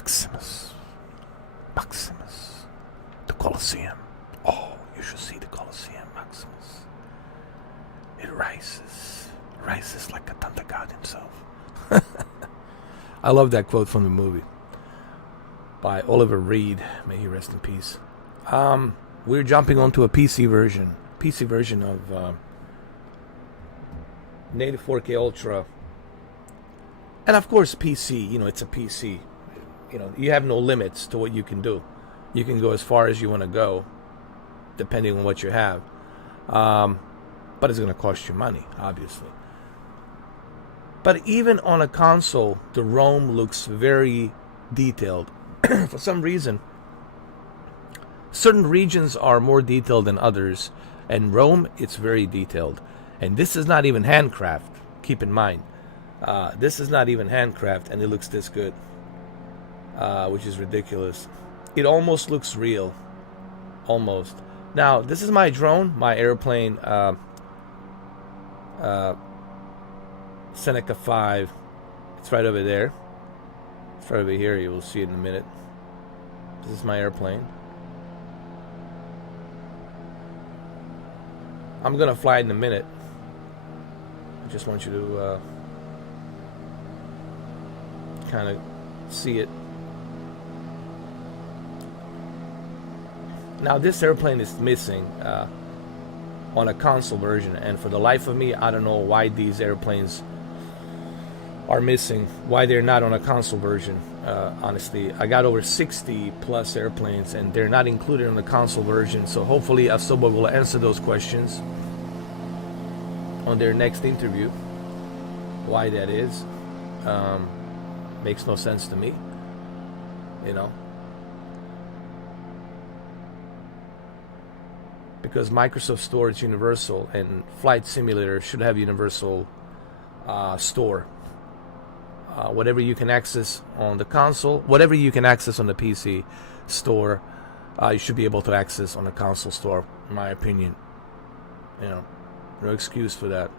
Maximus. Maximus. The Colosseum. Oh, you should see the Colosseum, Maximus. It rises like a thunder god himself. I love that quote from the movie by Oliver Reed. May he rest in peace. We're jumping onto a PC version of Native 4K Ultra. And of course PC, it's a PC. You have no limits to what you can do. You can go as far as you want to go, depending on what you have. But it's going to cost you money, obviously. But even on a console, the ROM looks very detailed. For some reason, certain regions are more detailed than others, and ROM, it's very detailed. And this is not even handcraft, keep in mind. This is not even handcraft, and it looks this good, which is ridiculous. It almost looks real, almost. Now, this is my drone, my airplane, Seneca 5. It's right over there. It's right over here. You will see it in a minute. This is my airplane. I'm gonna fly it in a minute. I just want you to kind of see it. Now this airplane is missing on a console version, and for the life of me, I don't know why these airplanes are missing, why they're not on a console version. Honestly, I got over 60 plus airplanes and they're not included in the console version, so hopefully Asobo will answer those questions on their next interview, why that is. Makes no sense to me, because Microsoft Store is universal, and Flight Simulator should have universal store. Whatever you can access on the console, whatever you can access on the PC store, you should be able to access on the console store, in my opinion. No excuse for that.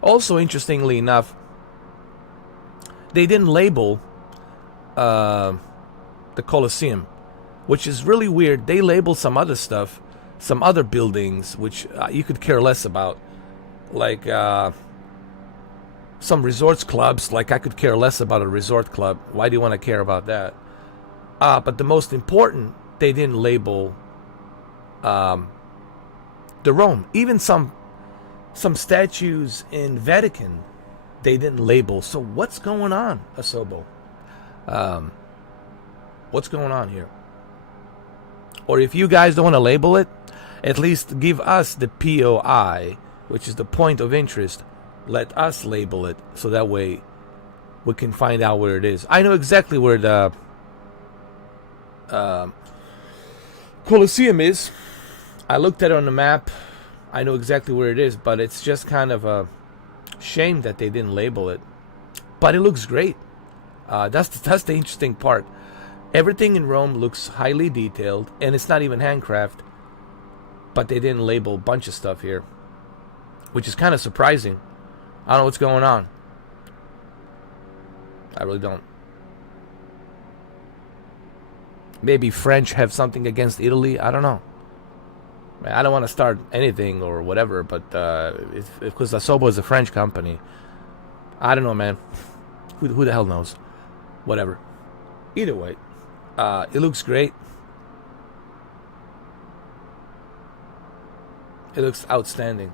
Also, interestingly enough, they didn't label the Colosseum, which is really weird. They labeled some other stuff, some other buildings, which you could care less about, like some resorts clubs. Like, I could care less about a resort club. Why do you want to care about that? But the most important, they didn't label the Rome. Even some statues in Vatican, they didn't label. So what's going on, Asobo? What's going on here? Or if you guys don't want to label it, at least give us the POI, which is the point of interest. Let us label it, so that way we can find out where it is. I know exactly where the Colosseum is. I looked at it on the map. I know exactly where it is, but it's just kind of a shame that they didn't label it. But it looks great. That's the interesting part. Everything in Rome looks highly detailed, and it's not even handcraft. But they didn't label a bunch of stuff here, which is kind of surprising. I don't know what's going on. I really don't. Maybe French have something against Italy. I don't know. I don't want to start anything or whatever, but because Asobo is a French company, I don't know, man. Who the hell knows? Whatever. Either way, it looks great. It looks outstanding.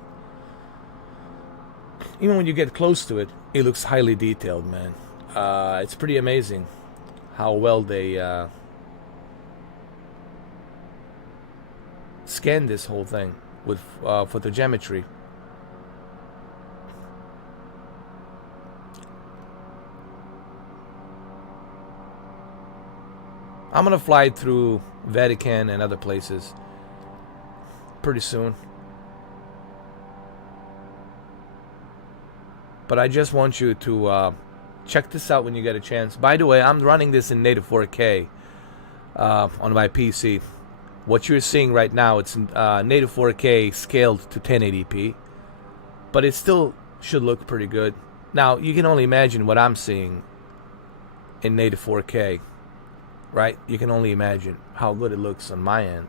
Even when you get close to it, it looks highly detailed, man. It's pretty amazing how well they scanned this whole thing with photogrammetry. I'm gonna fly through Vatican and other places pretty soon. But I just want you to check this out when you get a chance. By the way, I'm running this in native 4K on my PC. What you're seeing right now, it's native 4K scaled to 1080p. But it still should look pretty good. Now, you can only imagine what I'm seeing in native 4K. right? You can only imagine how good it looks on my end.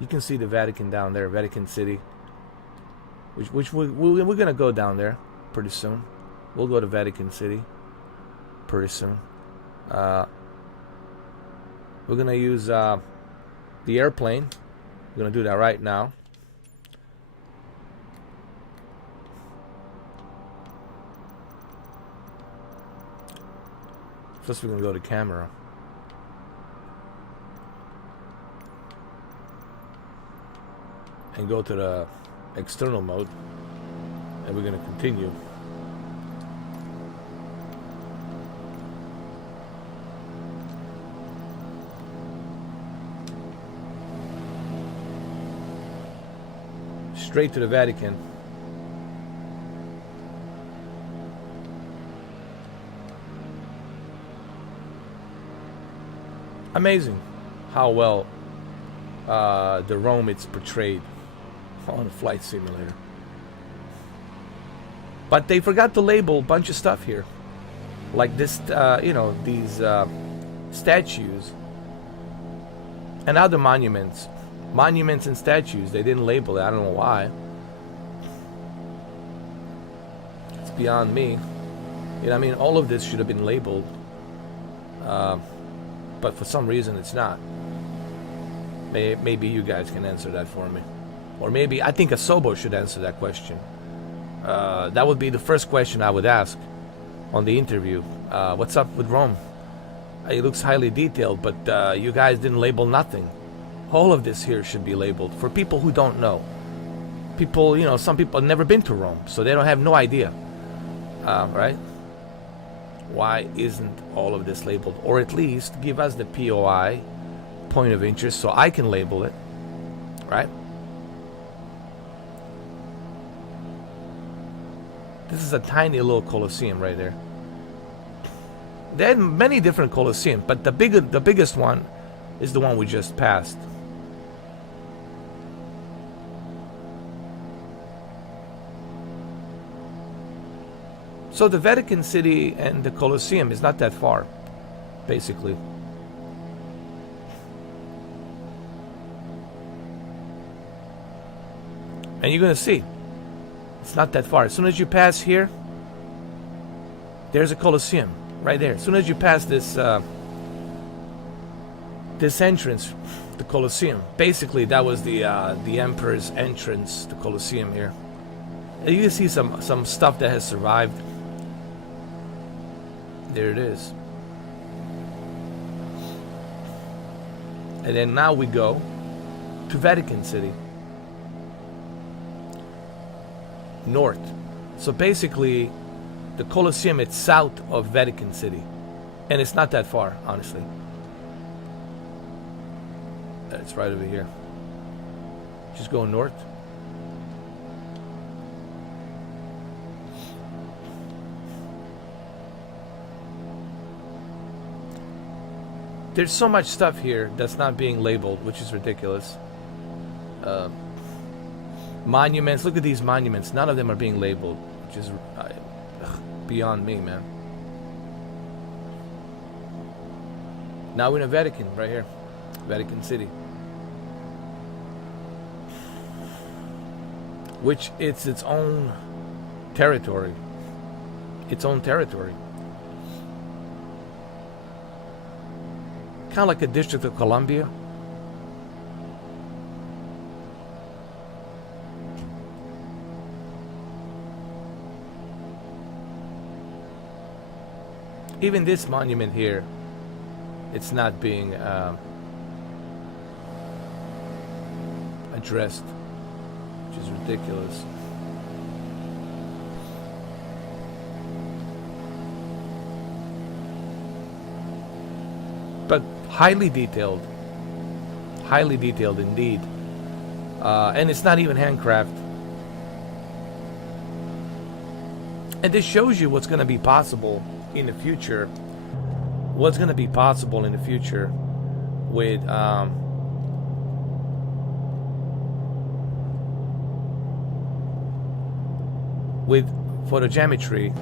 You can see the Vatican down there, Vatican City, which we're going to go down there pretty soon. We'll go to Vatican City pretty soon. We're going to use the airplane. We're going to do that right now. First, we're going to go to camera. And go to the external mode. And we're going to continue. Straight to the Vatican. Amazing how well the Rome it's portrayed on a flight simulator. But they forgot to label a bunch of stuff here, like this, these statues and other monuments and statues. They didn't label it. I don't know why. It's beyond me. All of this should have been labeled, but for some reason it's not. Maybe you guys can answer that for me. Or maybe, I think Asobo should answer that question. That would be the first question I would ask on the interview. What's up with Rome? It looks highly detailed, but you guys didn't label nothing. All of this here should be labeled for people who don't know. People, some people have never been to Rome, so they don't have no idea. Right? Why isn't all of this labeled? Or at least give us the POI, point of interest, so I can label it. Right? This is a tiny little Colosseum right there. There are many different Colosseum, but the biggest one is the one we just passed. So the Vatican City and the Colosseum is not that far, basically. And you're going to see, it's not that far. As soon as you pass here, there's a Colosseum right there. As soon as you pass this this entrance, the Colosseum. Basically, that was the Emperor's entrance to Colosseum here. And you can see some stuff that has survived. There it is. And then now we go to Vatican City. North. So basically, the Colosseum is south of Vatican City. And it's not that far, honestly. It's right over here. Just go north. There's so much stuff here that's not being labeled, which is ridiculous. Monuments. Look at these monuments. None of them are being labeled, which is beyond me, man. Now we're in a Vatican, right here. Vatican City. Which it's its own territory. Its own territory. Kind of like a District of Columbia. Even this monument here, it's not being addressed, which is ridiculous. But highly detailed indeed. And it's not even handcraft. And this shows you what's going to be possible in the future. What's going to be possible in the future with photogrammetry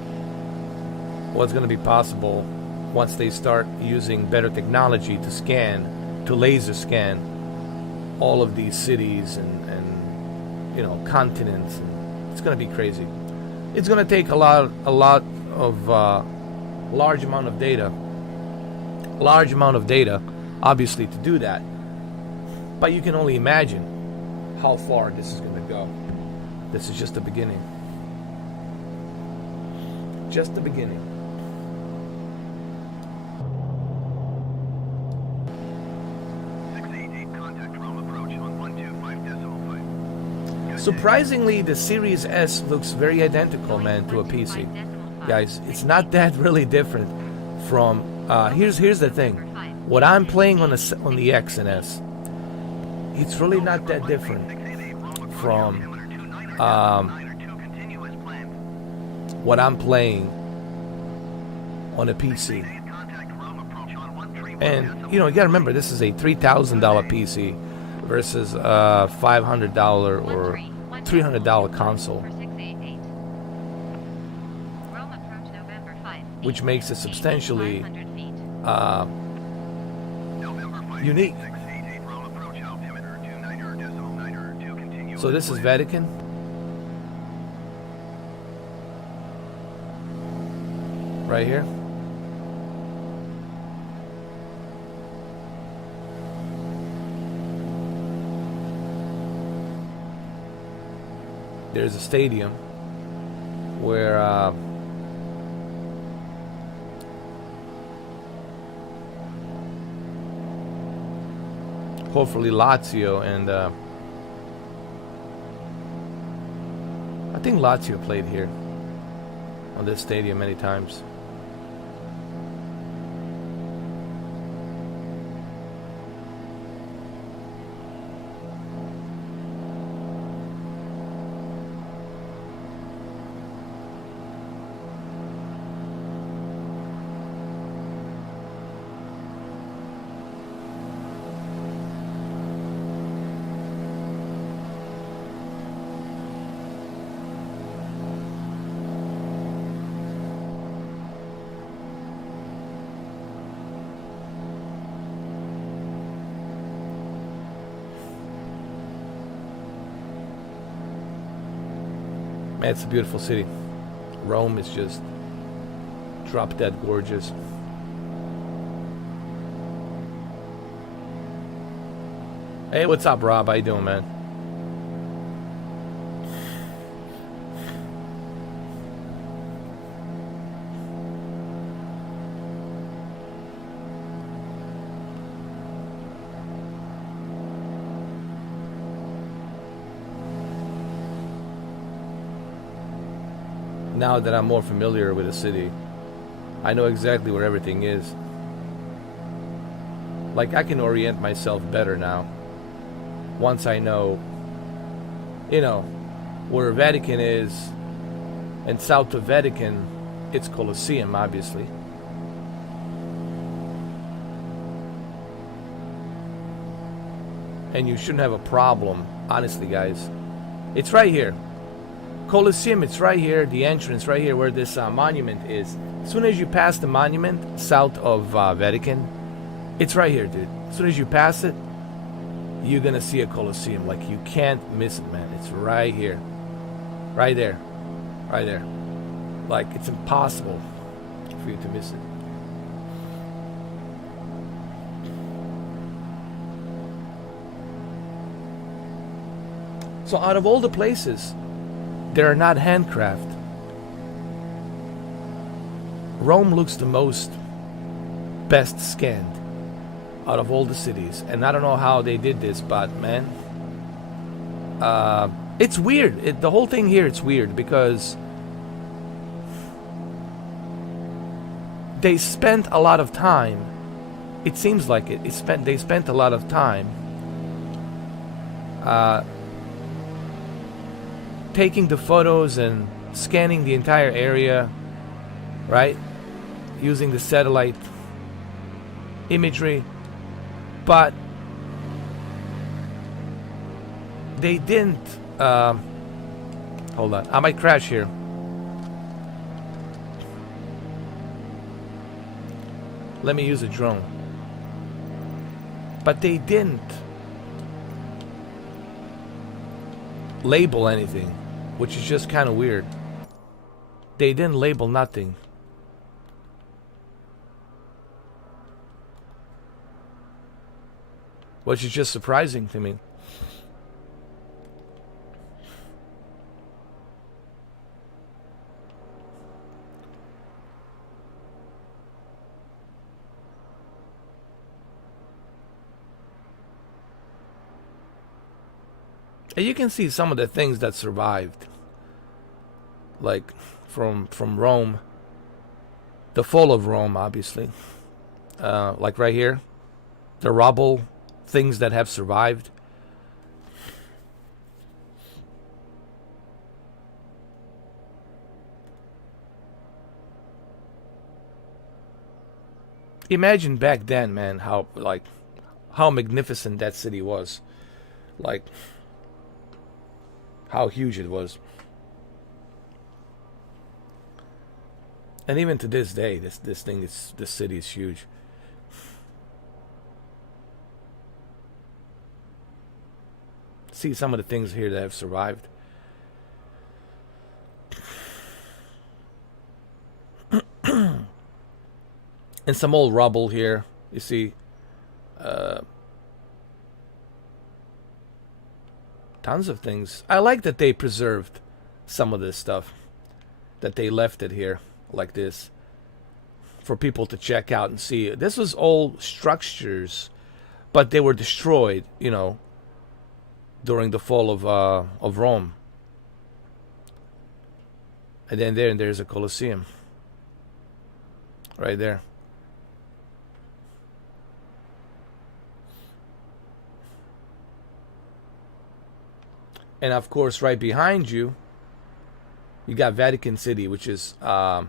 what's going to be possible once they start using better technology to scan, to laser scan all of these cities and you know, continents. And it's going to be crazy. It's going to take a lot of large amount of data, obviously, to do that. But you can only imagine how far this is going to go. This is just the beginning. Just the beginning. Surprisingly, the Series S looks very identical, man, to a PC. Guys, it's not that really different from... here's the thing. What I'm playing on the X and S, it's really not that different from what I'm playing on a PC. And, you know, you gotta remember, this is a $3,000 PC versus a $500 or $300 console, which makes it substantially unique. So this is Vatican. Right here. There's a stadium where hopefully Lazio and I think Lazio played here on this stadium many times. Man, it's a beautiful city. Rome is just drop dead gorgeous. Hey, what's up, Rob? How you doing, man? Now that I'm more familiar with the city, I know exactly where everything is. Like, I can orient myself better now. Once I know, you know, where Vatican is, and south of Vatican, it's Colosseum, obviously. And you shouldn't have a problem, honestly, guys. It's right here. Colosseum, it's right here, the entrance right here where this monument is. As soon as you pass the monument south of Vatican, it's right here, dude. As soon as you pass it, you're gonna see a Colosseum. Like, you can't miss it, man. It's right here. Right there. Right there. Like, it's impossible for you to miss it. So out of all the places that are not handcraft, Rome looks the most best scanned out of all the cities. And I don't know how they did this, but man, it's weird. The whole thing here, it's weird because they spent a lot of time. It seems like it. They spent a lot of time taking the photos and scanning the entire area, right? Using the satellite imagery, but they didn't. Hold on, I might crash here. Let me use a drone. But they didn't label anything, which is just kind of weird. They didn't label nothing. Which is just surprising to me. And you can see some of the things that survived. Like from Rome. The fall of Rome, obviously. Like right here. The rubble. Things that have survived. Imagine back then, man, how magnificent that city was. Like how huge it was. And even to this day, this city is huge. See some of the things here that have survived. And some old rubble here. You see tons of things. I like that they preserved some of this stuff. That they left it here like this for people to check out and see. This was old structures, but they were destroyed, during the fall of Rome. And then there's a Colosseum. Right there. And of course, right behind you, you got Vatican City, which is, I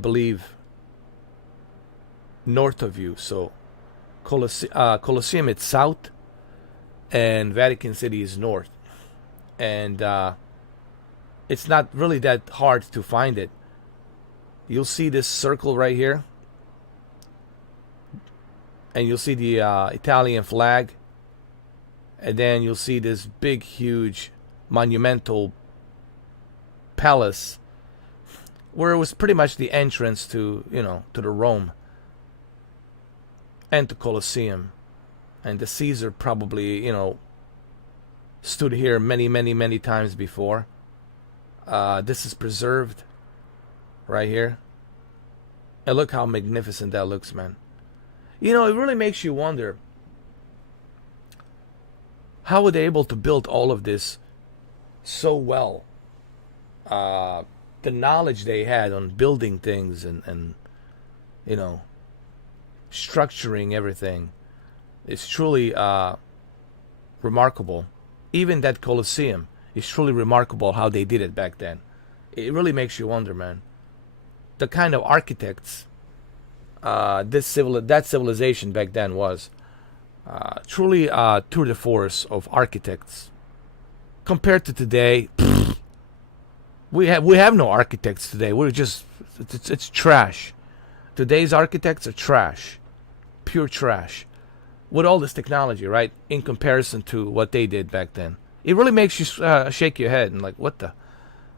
believe, north of you. So, Colosseum is south, and Vatican City is north. And it's not really that hard to find it. You'll see this circle right here, and you'll see the Italian flag, and then you'll see this big, huge, monumental palace, where it was pretty much the entrance to, to the Rome and the Colosseum. And the Caesar probably, stood here many, many, many times before. This is preserved right here. And look how magnificent that looks, man. It really makes you wonder, how were they able to build all of this so well? The knowledge they had on building things and structuring everything is truly remarkable. Even that Colosseum is truly remarkable how they did it back then. It really makes you wonder, man. The kind of architects that civilization back then was. Truly tour de force of architects. Compared to today, we have no architects today. We're just it's trash. Today's architects are trash, pure trash, with all this technology, right? In comparison to what they did back then, it really makes you shake your head and like, what the?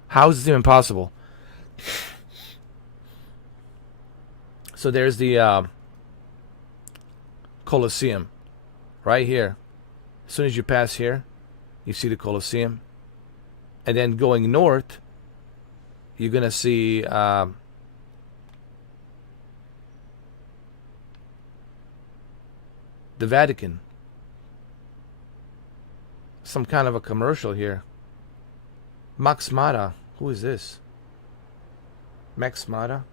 How is this even possible? So there's the Colosseum, right here. As soon as you pass here, you see the Colosseum, and then going north, you're gonna see the Vatican. Some kind of a commercial here. Max Mara. Who is this? Max Mara?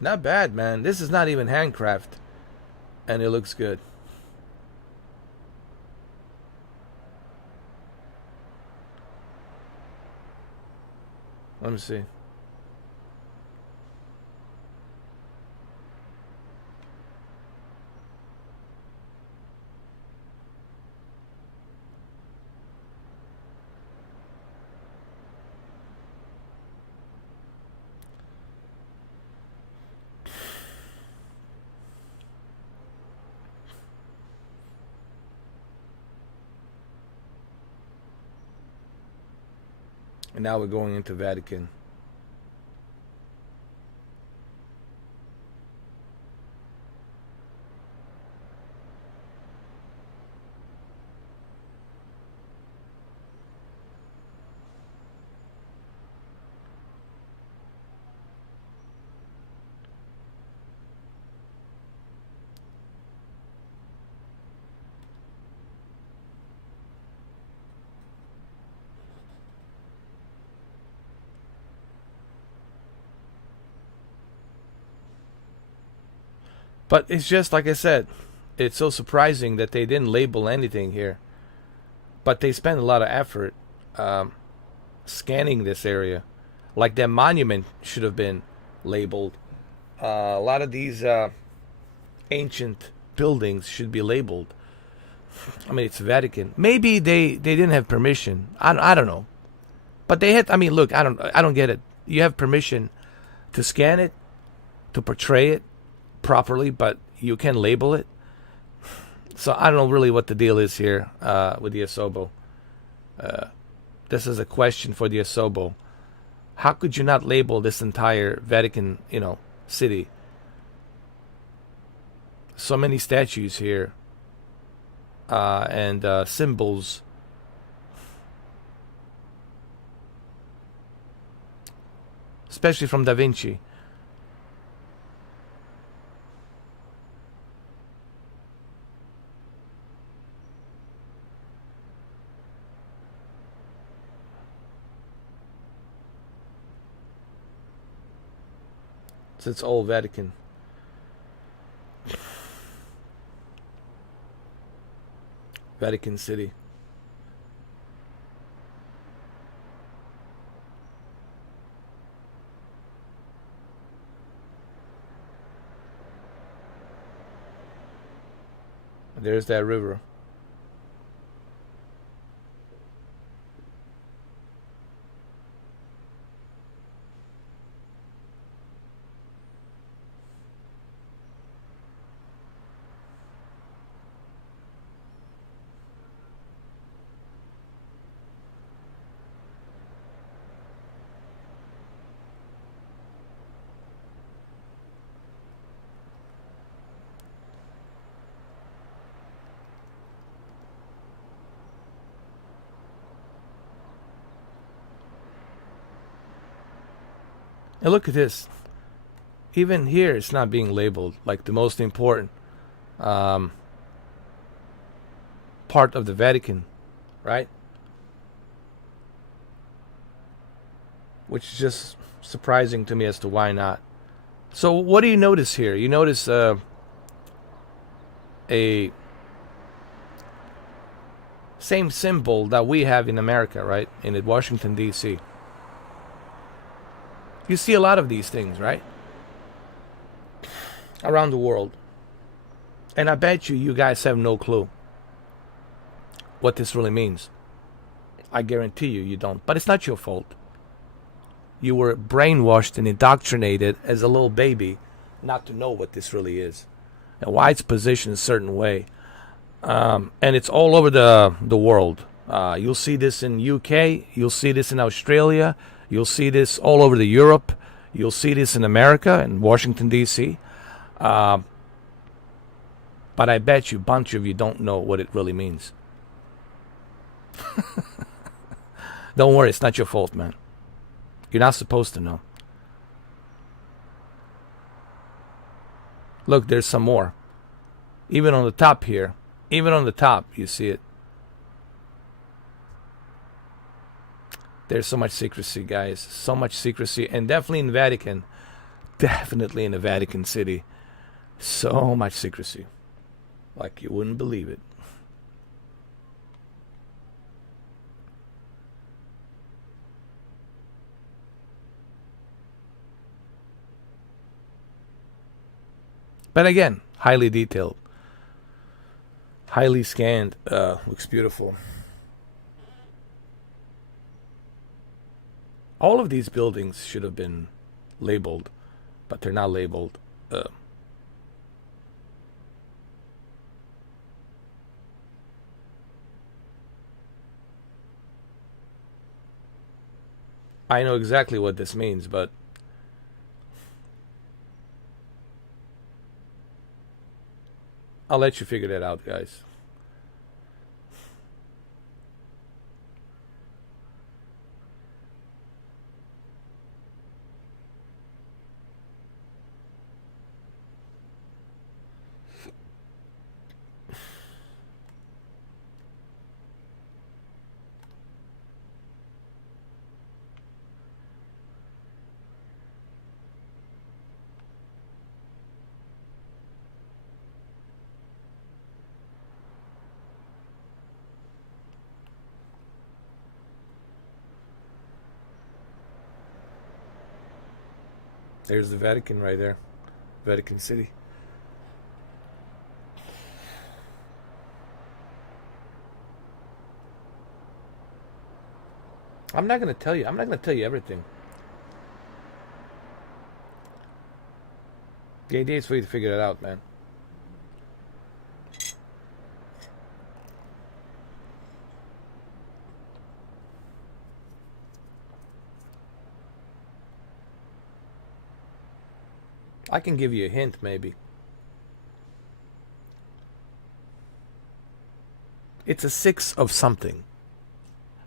Not bad, man. This is not even handcraft. And it looks good. Let me see. And now we're going into Vatican. But it's just like I said, it's so surprising that they didn't label anything here. But they spent a lot of effort scanning this area. Like that monument should have been labeled. A lot of these ancient buildings should be labeled. I mean, it's Vatican. Maybe they didn't have permission. I don't know. But they had. I mean, look, I don't get it. You have permission to scan it, to portray it properly, but you can label it. So I don't know really what the deal is here with the Asobo. This is a question for the Asobo. How could you not label this entire Vatican, city? So many statues here and symbols. Especially from Da Vinci. So it's all Vatican. Vatican City. There's that river. And look at this. Even here, it's not being labeled like the most important part of the Vatican, right? Which is just surprising to me as to why not. So what do you notice here? You notice a same symbol that we have in America, right? In Washington, D.C. You see a lot of these things, right? Around the world. And I bet you guys have no clue what this really means. I guarantee you don't. But it's not your fault. You were brainwashed and indoctrinated as a little baby not to know what this really is and why it's positioned a certain way. And it's all over the world. You'll see this in UK. You'll see this in Australia. You'll see this all over the Europe. You'll see this in America and Washington, D.C. But I bet you a bunch of you don't know what it really means. Don't worry, it's not your fault, man. You're not supposed to know. Look, there's some more. Even on the top here. Even on the top, you see it. There's so much secrecy, guys. So much secrecy. And definitely in Vatican. Definitely in the Vatican City. So much secrecy. Like you wouldn't believe it. But again, highly detailed. Highly scanned. Looks beautiful. All of these buildings should have been labeled, but they're not labeled. I know exactly what this means, but I'll let you figure that out, guys. There's the Vatican right there, Vatican City. I'm not gonna tell you. I'm not gonna tell you everything. The idea is for you to figure it out, man. I can give you a hint, maybe. It's a six of something.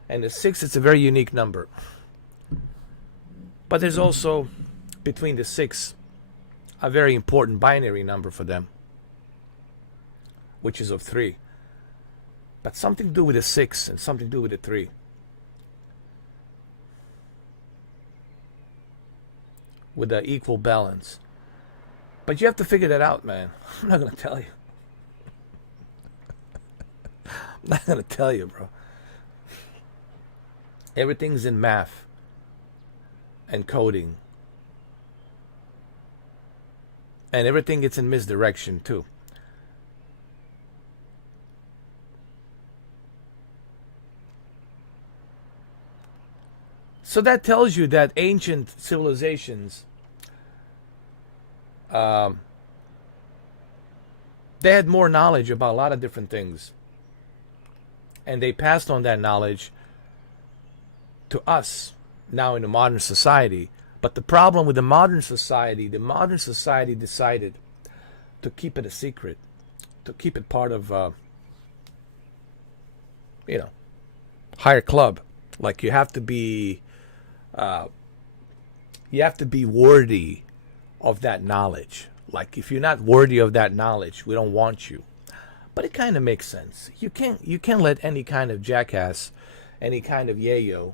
And the six is a very unique number. But there's also, between the six, a very important binary number for them, which is of three. But something to do with the six and something to do with the three. With the equal balance. But you have to figure that out, man. I'm not going to tell you. I'm not going to tell you, bro. Everything's in math and coding. And everything gets in misdirection, too. So that tells you that ancient civilizations, they had more knowledge about a lot of different things. And they passed on that knowledge to us now in the modern society. But the problem with the modern society decided to keep it a secret, to keep it part of, higher club. Like you have to be worthy of that knowledge. Like if you're not worthy of that knowledge, we don't want you. But it kind of makes sense. You can't let any kind of jackass, any kind of yayo,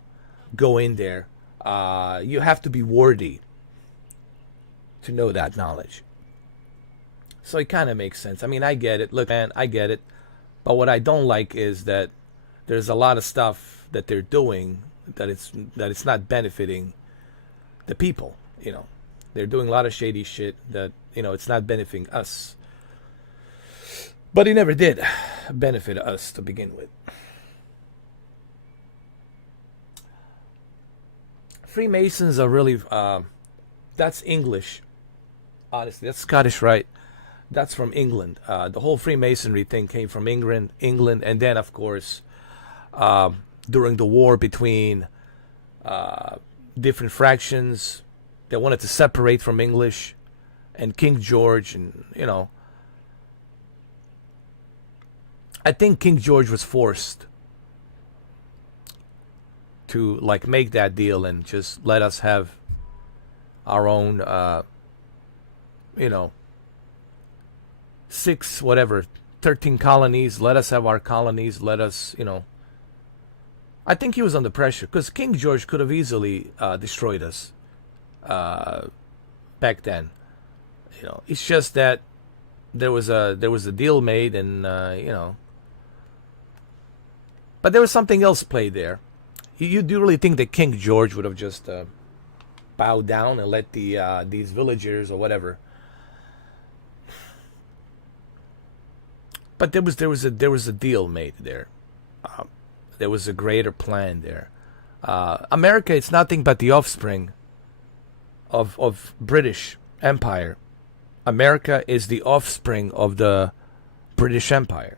go in there. You have to be worthy to know that knowledge. So it kind of makes sense. I mean, I get it. Look, man, I get it. But what I don't like is that there's a lot of stuff that they're doing that it's not benefiting the people. They're doing a lot of shady shit that it's not benefiting us. But it never did benefit us to begin with. Freemasons are really, that's English. Honestly, that's Scottish, right? That's from England. The whole Freemasonry thing came from England, and then, of course, during the war between different fractions, they wanted to separate from English, and King George, and I think King George was forced to make that deal and just let us have our own 13 colonies. Let us have our colonies. Let us, I think he was under pressure because King George could have easily destroyed us back then. It's just that there was a deal made, and but there was something else played there. You do really think that King George would have just bowed down and let these villagers or whatever? But there was a deal made there. There was a greater plan there. America, it's nothing but the offspring of British Empire. America is the offspring of the British Empire.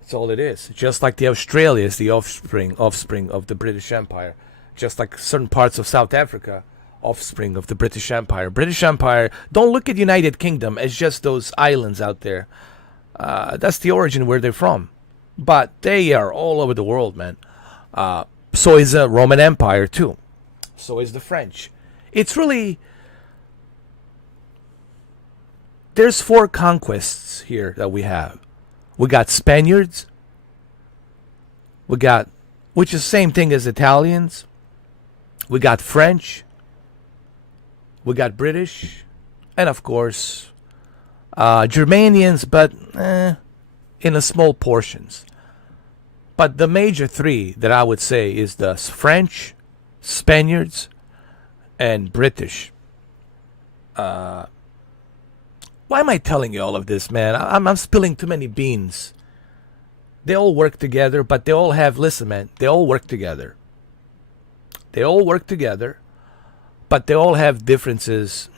That's all it is. Just like the Australia is the offspring of the British Empire. just like certain parts of South Africa, offspring of the British Empire. British Empire, don't look at United Kingdom as just those islands out there. That's the origin where they're from. But they are all over the world, man. So is the Roman Empire, too. So is the French. It's really... There's 4 conquests here that we have. We got Spaniards. We got... Which is the same thing as Italians. We got French. We got British. And of course, Germanians, but in a small portions. But the major 3 that I would say is the French, Spaniards, and British. Why am I telling you all of this, man? I'm spilling too many beans. They all work together, but they all have, listen, man, they all work together. They all work together, but they all have differences,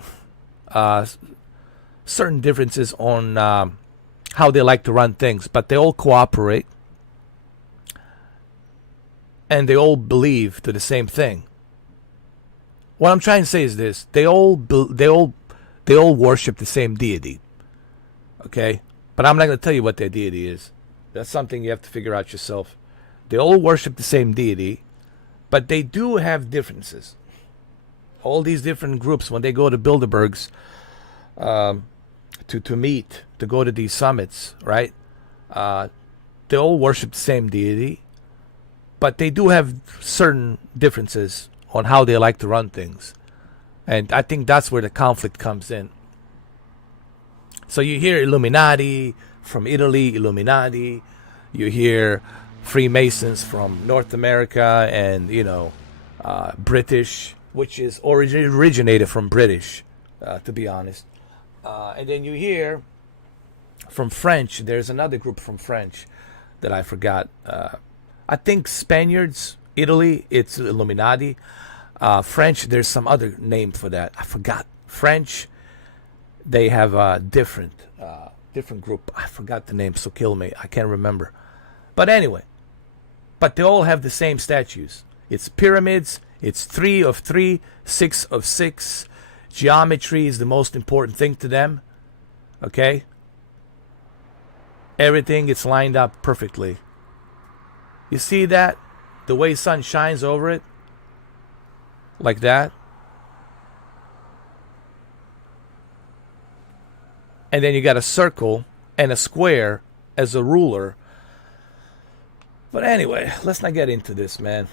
certain differences on how they like to run things, but they all cooperate, and they all believe to the same thing. What I'm trying to say is this: they all worship the same deity. Okay, but I'm not going to tell you what their deity is. That's something you have to figure out yourself. They all worship the same deity, but they do have differences. All these different groups, when they go to Bilderbergs to meet, to go to these summits, right? They all worship the same deity, but they do have certain differences on how they like to run things. And I think that's where the conflict comes in. So you hear Illuminati from Italy, Illuminati. You hear Freemasons from North America and, British, which is originated from British, to be honest. And then you hear from French. There's another group from French that I forgot. I think Spaniards, Italy, it's Illuminati. French, there's some other name for that. I forgot. French, they have a different group. I forgot the name, so kill me. I can't remember. But anyway, but they all have the same statues. It's pyramids. It's 3 of 3, 6 of 6. Geometry is the most important thing to them. Okay? Everything is lined up perfectly. You see that? The way sun shines over it? Like that. And then you got a circle and a square as a ruler. But anyway, let's not get into this, man.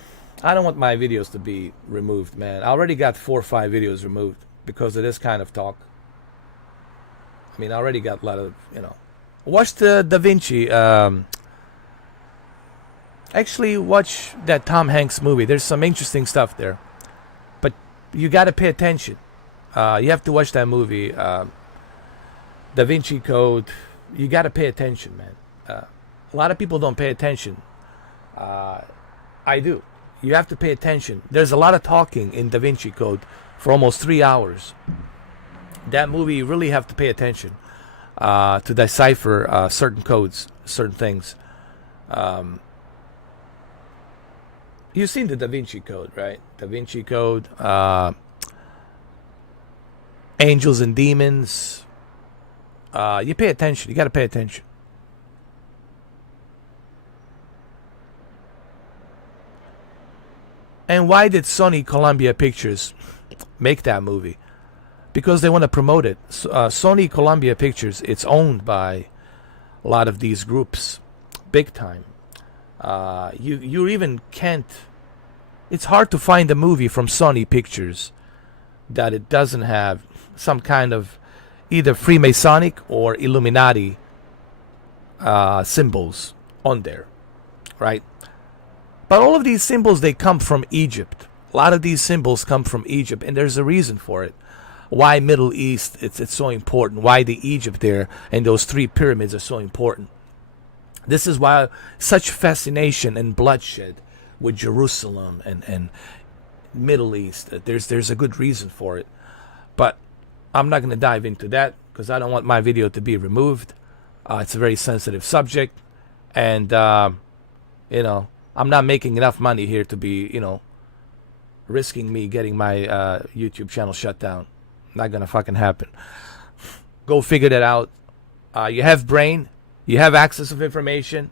I don't want my videos to be removed, man. I already got 4 or 5 videos removed because of this kind of talk. I mean, I already got a lot of, Watch the Da Vinci. Actually, watch that Tom Hanks movie. There's some interesting stuff there. But you got to pay attention. You have to watch that movie. Da Vinci Code. You got to pay attention, man. A lot of people don't pay attention. I do. You have to pay attention. There's a lot of talking in Da Vinci Code for almost 3 hours. That movie, you really have to pay attention to decipher certain codes, certain things. You've seen the Da Vinci Code, right? Da Vinci Code, angels and demons. You pay attention. You got to pay attention. And why did Sony Columbia Pictures make that movie? Because they want to promote it. Sony Columbia Pictures, it's owned by a lot of these groups, big time. You even can't. It's hard to find a movie from Sony Pictures that it doesn't have some kind of either Freemasonic or Illuminati symbols on there, right? But all of these symbols, they come from Egypt. A lot of these symbols come from Egypt, and there's a reason for it. Why Middle East, it's so important. Why the Egypt there and those 3 pyramids are so important. This is why such fascination and bloodshed with Jerusalem and Middle East. There's a good reason for it. But I'm not going to dive into that because I don't want my video to be removed. It's a very sensitive subject. And, I'm not making enough money here to be, risking me getting my YouTube channel shut down. Not gonna fucking happen. Go figure that out. You have brain. You have access of information.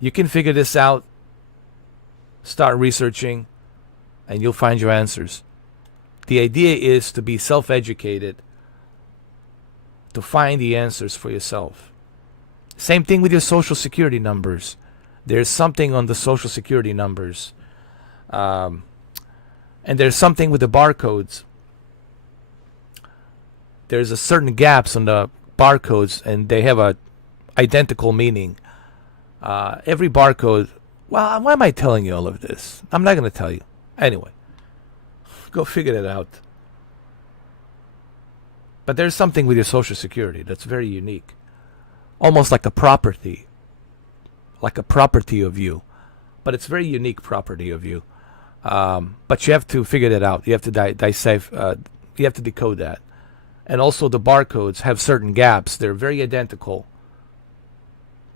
You can figure this out. Start researching, and you'll find your answers. The idea is to be self-educated, to find the answers for yourself. Same thing with your social security numbers. There's something on the social security numbers. And there's something with the barcodes. There's a certain gaps on the barcodes, and they have a identical meaning. Every barcode. Well, why am I telling you all of this? I'm not going to tell you. Anyway, go figure it out. But there's something with your social security that's very unique. Almost like a property. Like a property of you. But it's very unique property of you. But you have to figure that out. You have to you have to decode that. And also the barcodes have certain gaps. They're very identical.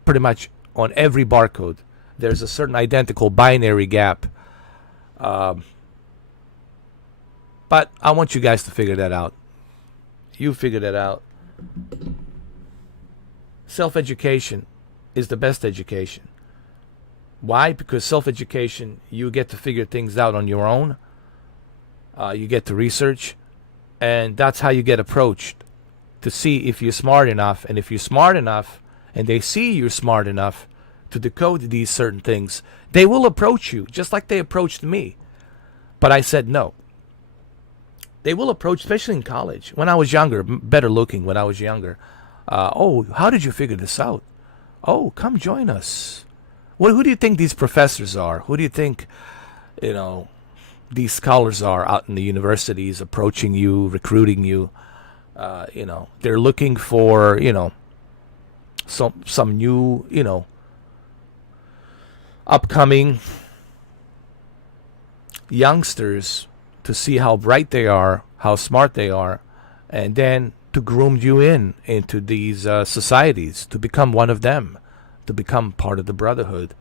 Pretty much on every barcode. There's a certain identical binary gap. But I want you guys to figure that out. You figure that out. Self-education is the best education. Why? Because self-education, you get to figure things out on your own. You get to research. And that's how you get approached to see if you're smart enough. And if you're smart enough, and they see you're smart enough to decode these certain things, they will approach you, just like they approached me. But I said no. They will approach, especially in college. When I was younger, better looking when I was younger. Oh, how did you figure this out? Oh, come join us. Who do you think these professors are? Who do you think, these scholars are out in the universities approaching you, recruiting you? They're looking for, some new, upcoming youngsters to see how bright they are, how smart they are, and then to groom you into these societies, to become one of them, to become part of the brotherhood.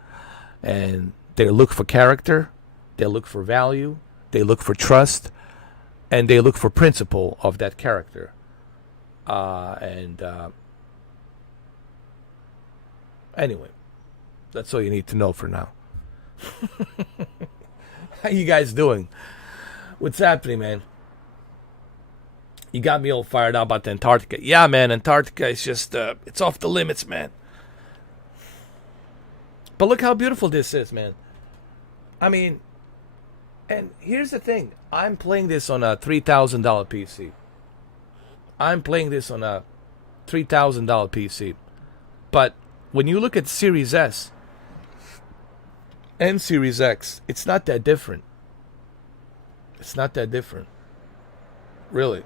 And they look for character, they look for value, they look for trust, and they look for principle of that character. Anyway, that's all you need to know for now. How you guys doing? What's happening, man? You got me all fired up about the Antarctica. Yeah, man, Antarctica is just, it's off the limits, man. But look how beautiful this is, man. I mean, and here's the thing. I'm playing this on a $3,000 PC. I'm playing this on a $3,000 PC. But when you look at Series S and Series X, it's not that different. It's not that different. Really.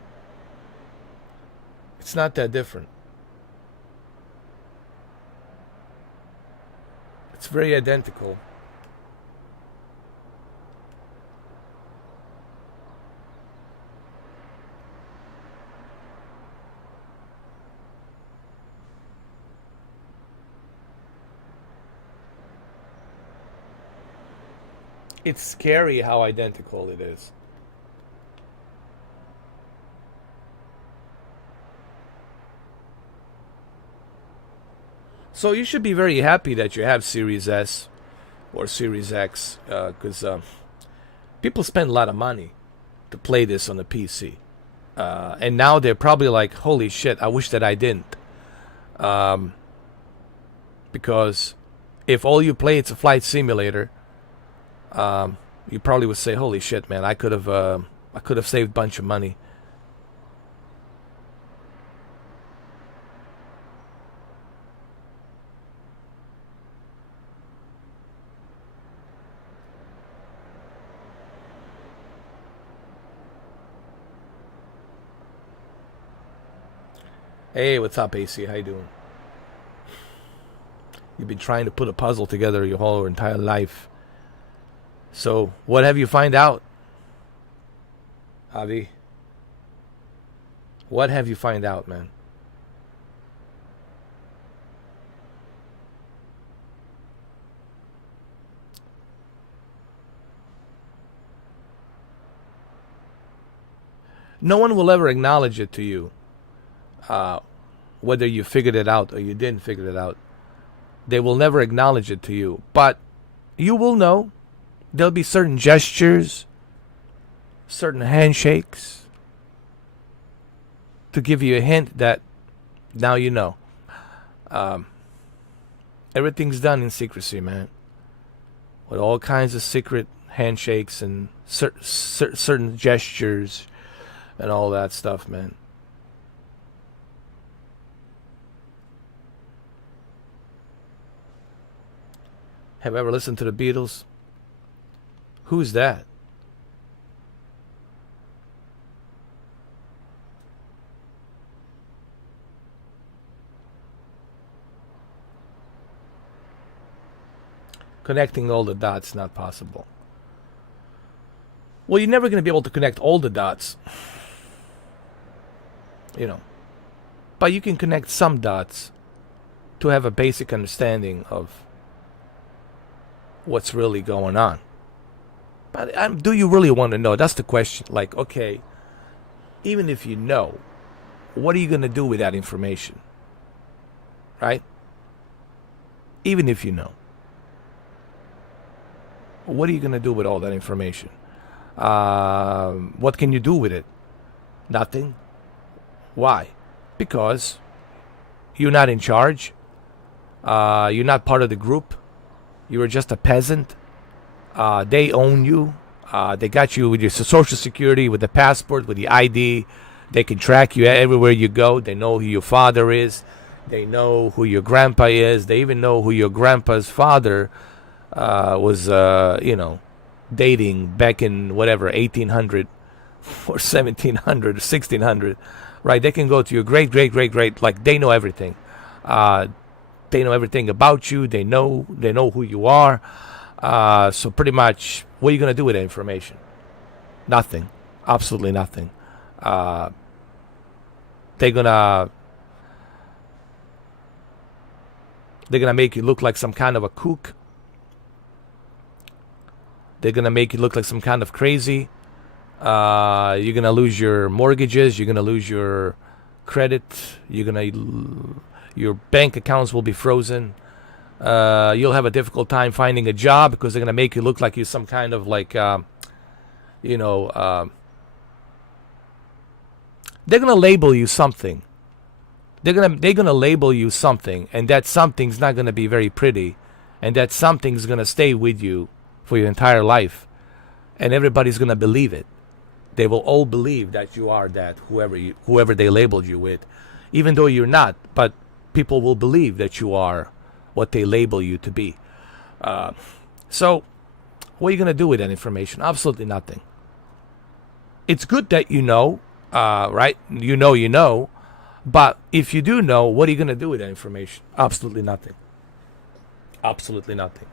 It's not that different. It's very identical. It's scary how identical it is. So you should be very happy that you have Series S or Series X, because people spend a lot of money to play this on the PC. And now they're probably like, holy shit, I wish that I didn't. Because if all you play it's a flight simulator, you probably would say, holy shit, man, I could have saved a bunch of money. Hey, what's up, AC? How you doing? You've been trying to put a puzzle together your whole entire life. So, what have you find out, Avi? What have you find out, man? No one will ever acknowledge it to you, whether you figured it out or you didn't figure it out. They will never acknowledge it to you. But you will know. There'll be certain gestures, certain handshakes to give you a hint that now you know. Everything's done in secrecy, man. With all kinds of secret handshakes and certain gestures and all that stuff, man. Have you ever listened to the Beatles? Who's that? Connecting all the dots, not possible. Well, you're never going to be able to connect all the dots. You know. But you can connect some dots to have a basic understanding of what's really going on. But do you really want to know? That's the question. Like, okay, even if you know, what are you going to do with that information? Right? Even if you know. What are you going to do with all that information? What can you do with it? Nothing. Why? Because you're not in charge. You're not part of the group. You were just a peasant. They own you. They got you with your social security, with the passport, with the ID. They can track you everywhere you go. They know who your father is. They know who your grandpa is. They even know who your grandpa's father was, dating back in whatever, 1800 or 1700 or 1600, right? They can go to your great, like they know everything. They know everything about you. They know who you are. So pretty much, what are you going to do with that information? Nothing. Absolutely nothing. They're gonna make you look like some kind of a kook. They're going to make you look like some kind of crazy. You're going to lose your mortgages. You're going to lose your credit. Your bank accounts will be frozen. You'll have a difficult time finding a job because they're going to make you look like you're some kind of like, they're going to label you something. They're going to label you something, and that something's not going to be very pretty, and that something's going to stay with you for your entire life, and everybody's gonna believe it. They will all believe that you are that, whoever they labeled you with, even though you're not. But people will believe that you are what they label you to be. So, what are you gonna do with that information? Absolutely nothing. It's good that you know, right? You know. But if you do know, what are you gonna do with that information? Absolutely nothing. Absolutely nothing.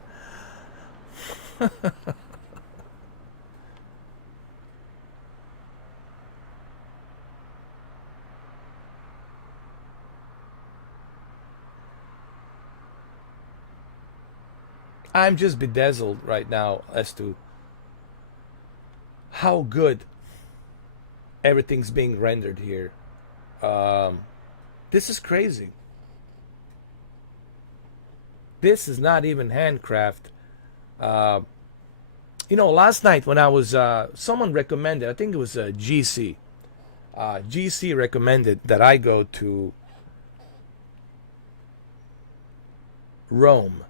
I'm just bedazzled right now as to how good everything's being rendered here. This is crazy. This is not even handcraft. Last night when I was, someone recommended, I think it was GC. GC recommended that I go to Rome,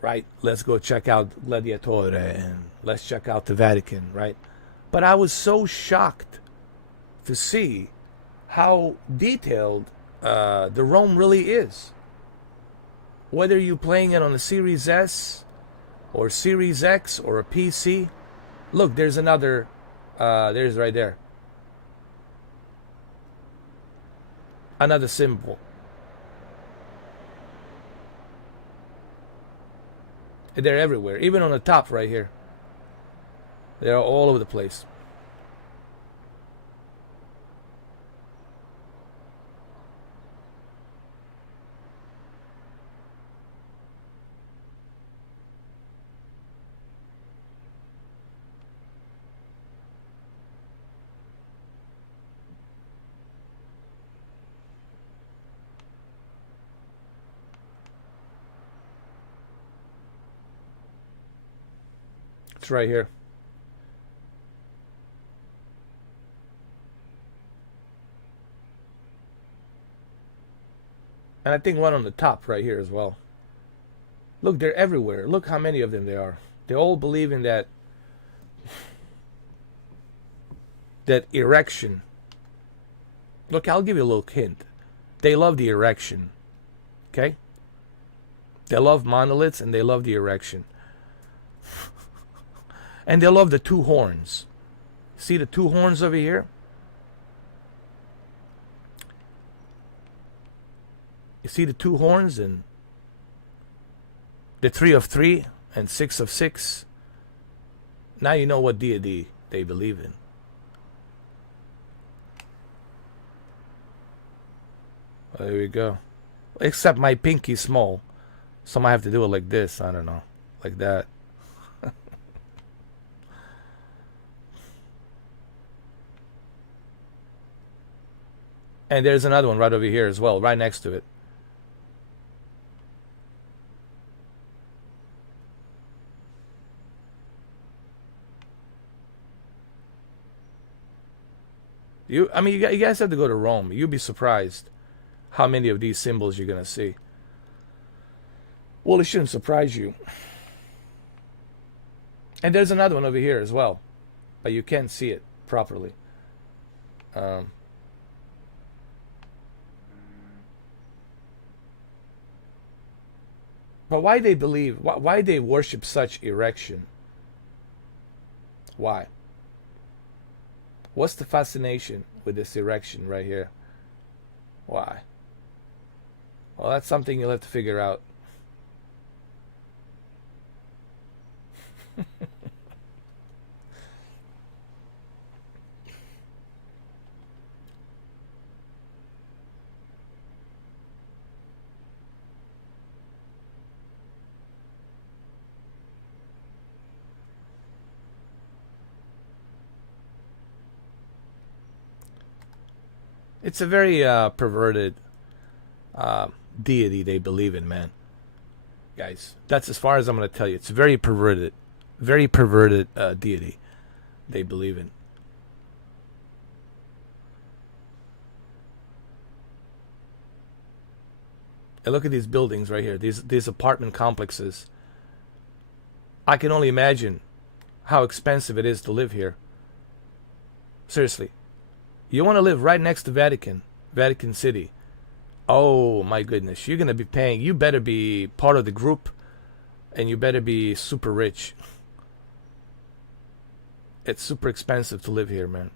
right? Let's go check out Gladiatore and let's check out the Vatican, right? But I was so shocked to see how detailed the Rome really is. Whether you're playing it on a Series S or Series X or a PC. Look, there's another, there's right there. Another symbol. They're everywhere, even on the top right here. They're all over the place. It's right here. And I think one on the top right here as well. Look, they're everywhere. Look how many of them there are. They all believe in that erection. Look, I'll give you a little hint. They love the erection. Okay? They love monoliths and they love the erection. And they love the two horns. See the two horns over here? You see the two horns and the 3 of 3 and 6 of 6? Now you know what deity they believe in. There we go. Except my pinky's small. So I might have to do it like this. I don't know. Like that. And there's another one right over here as well, right next to it. You guys have to go to Rome. You'll be surprised how many of these symbols you're going to see. Well, it shouldn't surprise you. And there's another one over here as well, but you can't see it properly. But why they believe, why they worship such erection? Why? What's the fascination with this erection right here? Why? Well, that's something you'll have to figure out. It's a very perverted deity they believe in, man. Guys, that's as far as I'm going to tell you. It's very perverted deity they believe in. And look at these buildings right here, these apartment complexes. I can only imagine how expensive it is to live here. Seriously. You want to live right next to Vatican City. Oh my goodness, you're going to be paying. You better be part of the group and you better be super rich. It's super expensive to live here, man.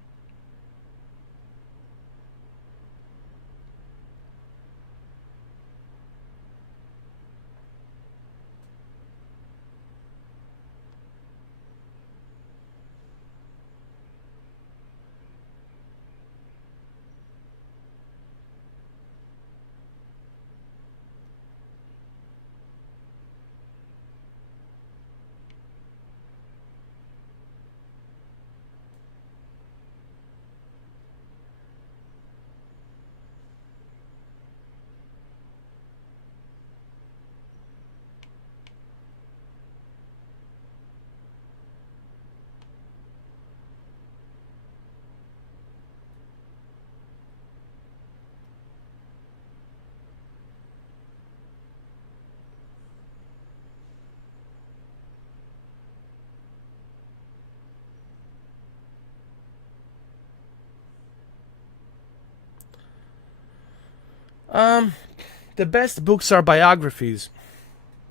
The best books are biographies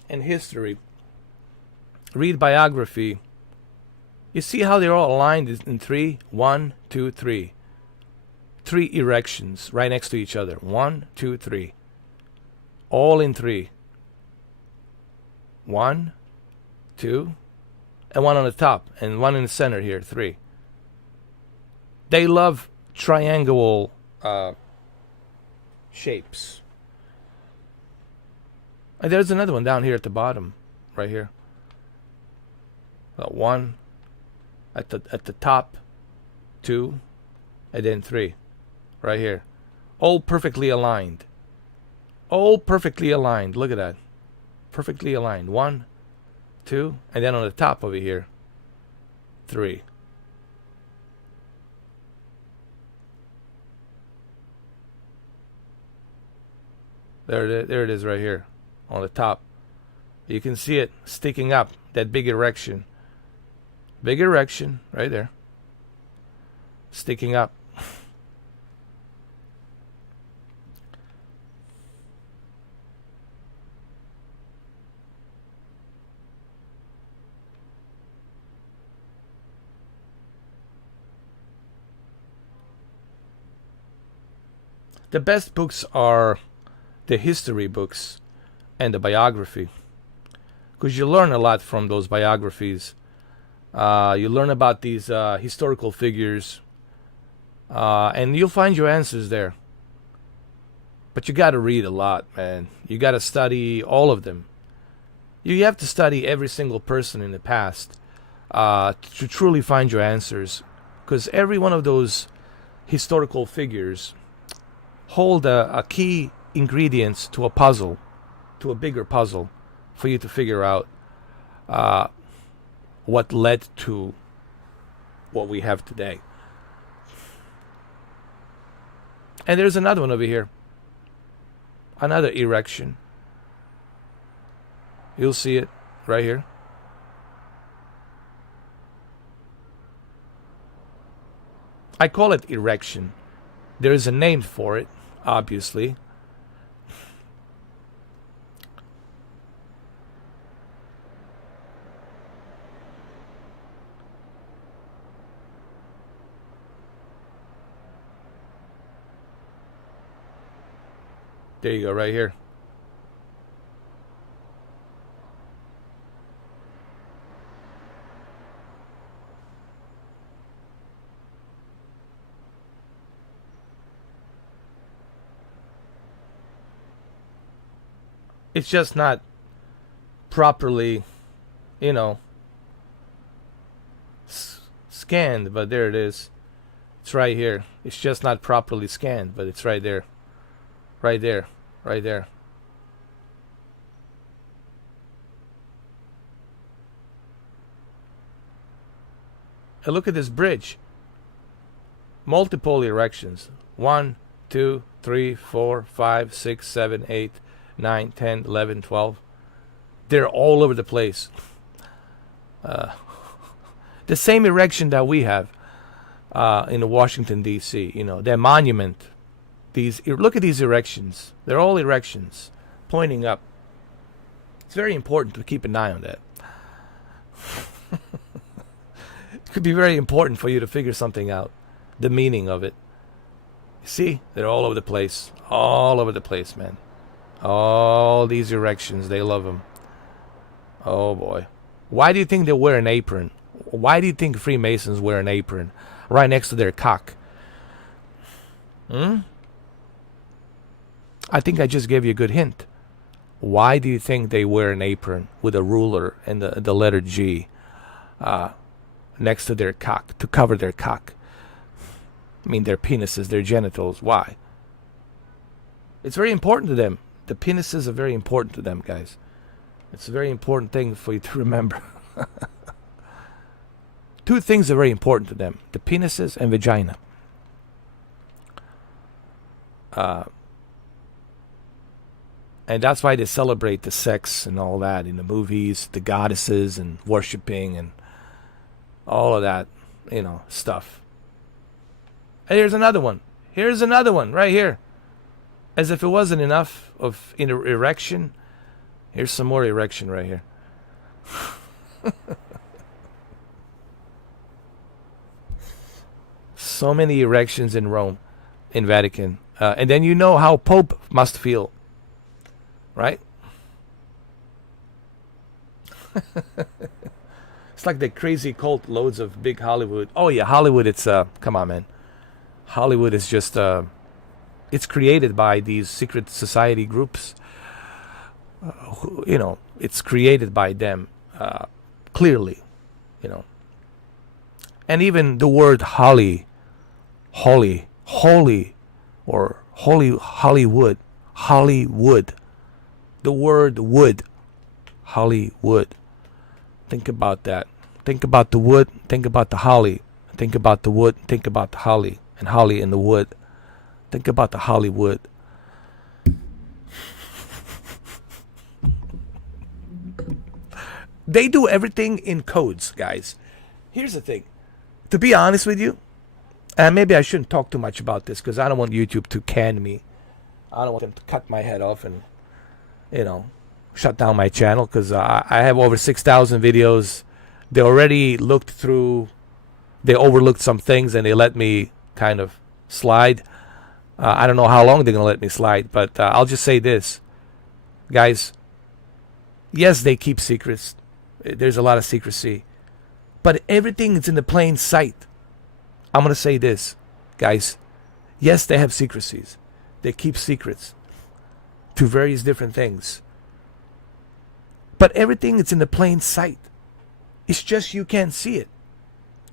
and history. Read biography. You see how they're all aligned in 3? 1, 2, 3. 3 erections right next to each other. 1, 2, 3. All in 3. 1, 2, and one on the top, and one in the center here. 3. They love triangle shapes. And there's another one down here at the bottom, right here. 1 at the top, 2, and then 3, right here. All perfectly aligned. All perfectly aligned. Look at that. Perfectly aligned. 1, 2, and then on the top over here, 3. There it is right here on the top. You can see it sticking up, that big erection. Big erection right there. Sticking up. The best books are the history books and the biography, because you learn a lot from those biographies. You learn about these historical figures, and you'll find your answers there. But you got to read a lot, man. You got to study all of them. You have to study every single person in the past to truly find your answers, because every one of those historical figures hold a key ingredients to a puzzle, to a bigger puzzle, for you to figure out what led to what we have today. And there's another one over here. Another erection. You'll see it right here. I call it erection. There is a name for it, obviously. There you go, right here. It's just not properly, scanned, but there it is. It's right here. It's just not properly scanned, but it's right there. Right there. Right there. And look at this bridge. Multiple erections. 1, 2, 3, 4, 5, 6, 7, 8, 9, 10, 11, 12. They're all over the place. The same erection that we have in Washington, D.C., their monument. Look at these erections. They're all erections pointing up. It's very important to keep an eye on that. It could be very important for you to figure something out, the meaning of it. See, they're all over the place. All over the place, man. All these erections, they love them. Oh, boy. Why do you think they wear an apron? Why do you think Freemasons wear an apron right next to their cock? I think I just gave you a good hint. Why do you think they wear an apron with a ruler and the letter G next to their cock, to cover their cock? I mean, their penises, their genitals. Why? It's very important to them. The penises are very important to them, guys. It's a very important thing for you to remember. 2 things are very important to them. The penises and vagina. And that's why they celebrate the sex and all that in the movies, the goddesses and worshiping and all of that, stuff. And here's another one. Here's another one right here. As if it wasn't enough of an erection, here's some more erection right here. So many erections in Rome, in Vatican. And then you know how Pope must feel. Right? It's like the crazy cult, loads of big Hollywood. Oh yeah, Hollywood, it's come on, man. Hollywood is just it's created by these secret society groups. It's created by them, clearly, And even the word holy, or Hollywood. The word wood, Hollywood. Think about that. Think about the wood. Think about the holly. Think about the wood. Think about the holly. And holly in the wood. Think about the Hollywood. They do everything in codes, guys. Here's the thing. To be honest with you, and maybe I shouldn't talk too much about this because I don't want YouTube to can me. I don't want them to cut my head off and, shut down my channel because I have over 6,000 videos. They already looked through, they overlooked some things and they let me kind of slide. I don't know how long they're going to let me slide, but I'll just say this. Guys, yes, they keep secrets. There's a lot of secrecy. But everything is in the plain sight. I'm going to say this, guys. Yes, they have secrecies. They keep secrets to various different things. But everything is in the plain sight. It's just you can't see it.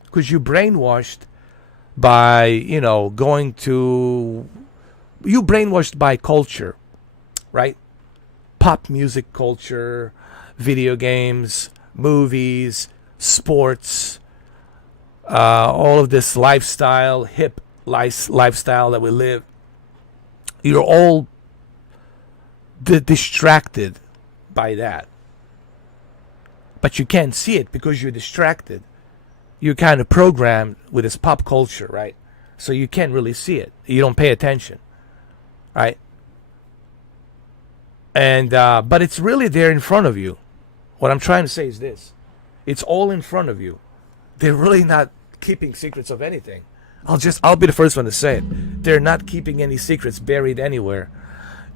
Because you're brainwashed by, you brainwashed by culture, right? Pop music culture, video games, movies, sports, all of this lifestyle, hip lifestyle that we live. You're all distracted by that. But you can't see it because you're distracted. You're kind of programmed with this pop culture, right? So you can't really see it. You don't pay attention, right? And but it's really there in front of you. What I'm trying to say is this. It's all in front of you. They're really not keeping secrets of anything. I'll be the first one to say it. They're not keeping any secrets buried anywhere.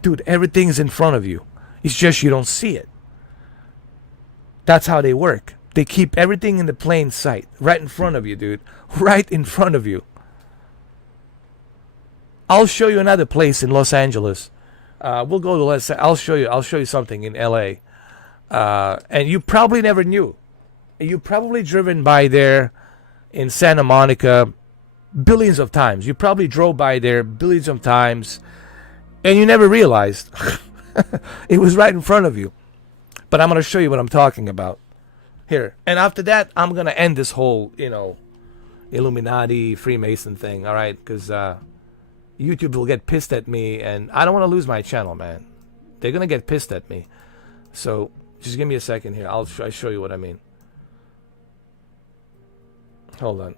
Dude, everything's in front of you. It's just you don't see it. That's how they work. They keep everything in the plain sight. Right in front of you, dude. Right in front of you. I'll show you another place in Los Angeles. We'll go to I'll show you something in LA. And you probably never knew. You probably driven by there in Santa Monica billions of times. You probably drove by there billions of times and you never realized it was right in front of you. But I'm going to show you what I'm talking about here. And after that, I'm going to end this whole, Illuminati, Freemason thing, all right? Because YouTube will get pissed at me and I don't want to lose my channel, man. They're going to get pissed at me. So just give me a second here. I'll show you what I mean. Hold on.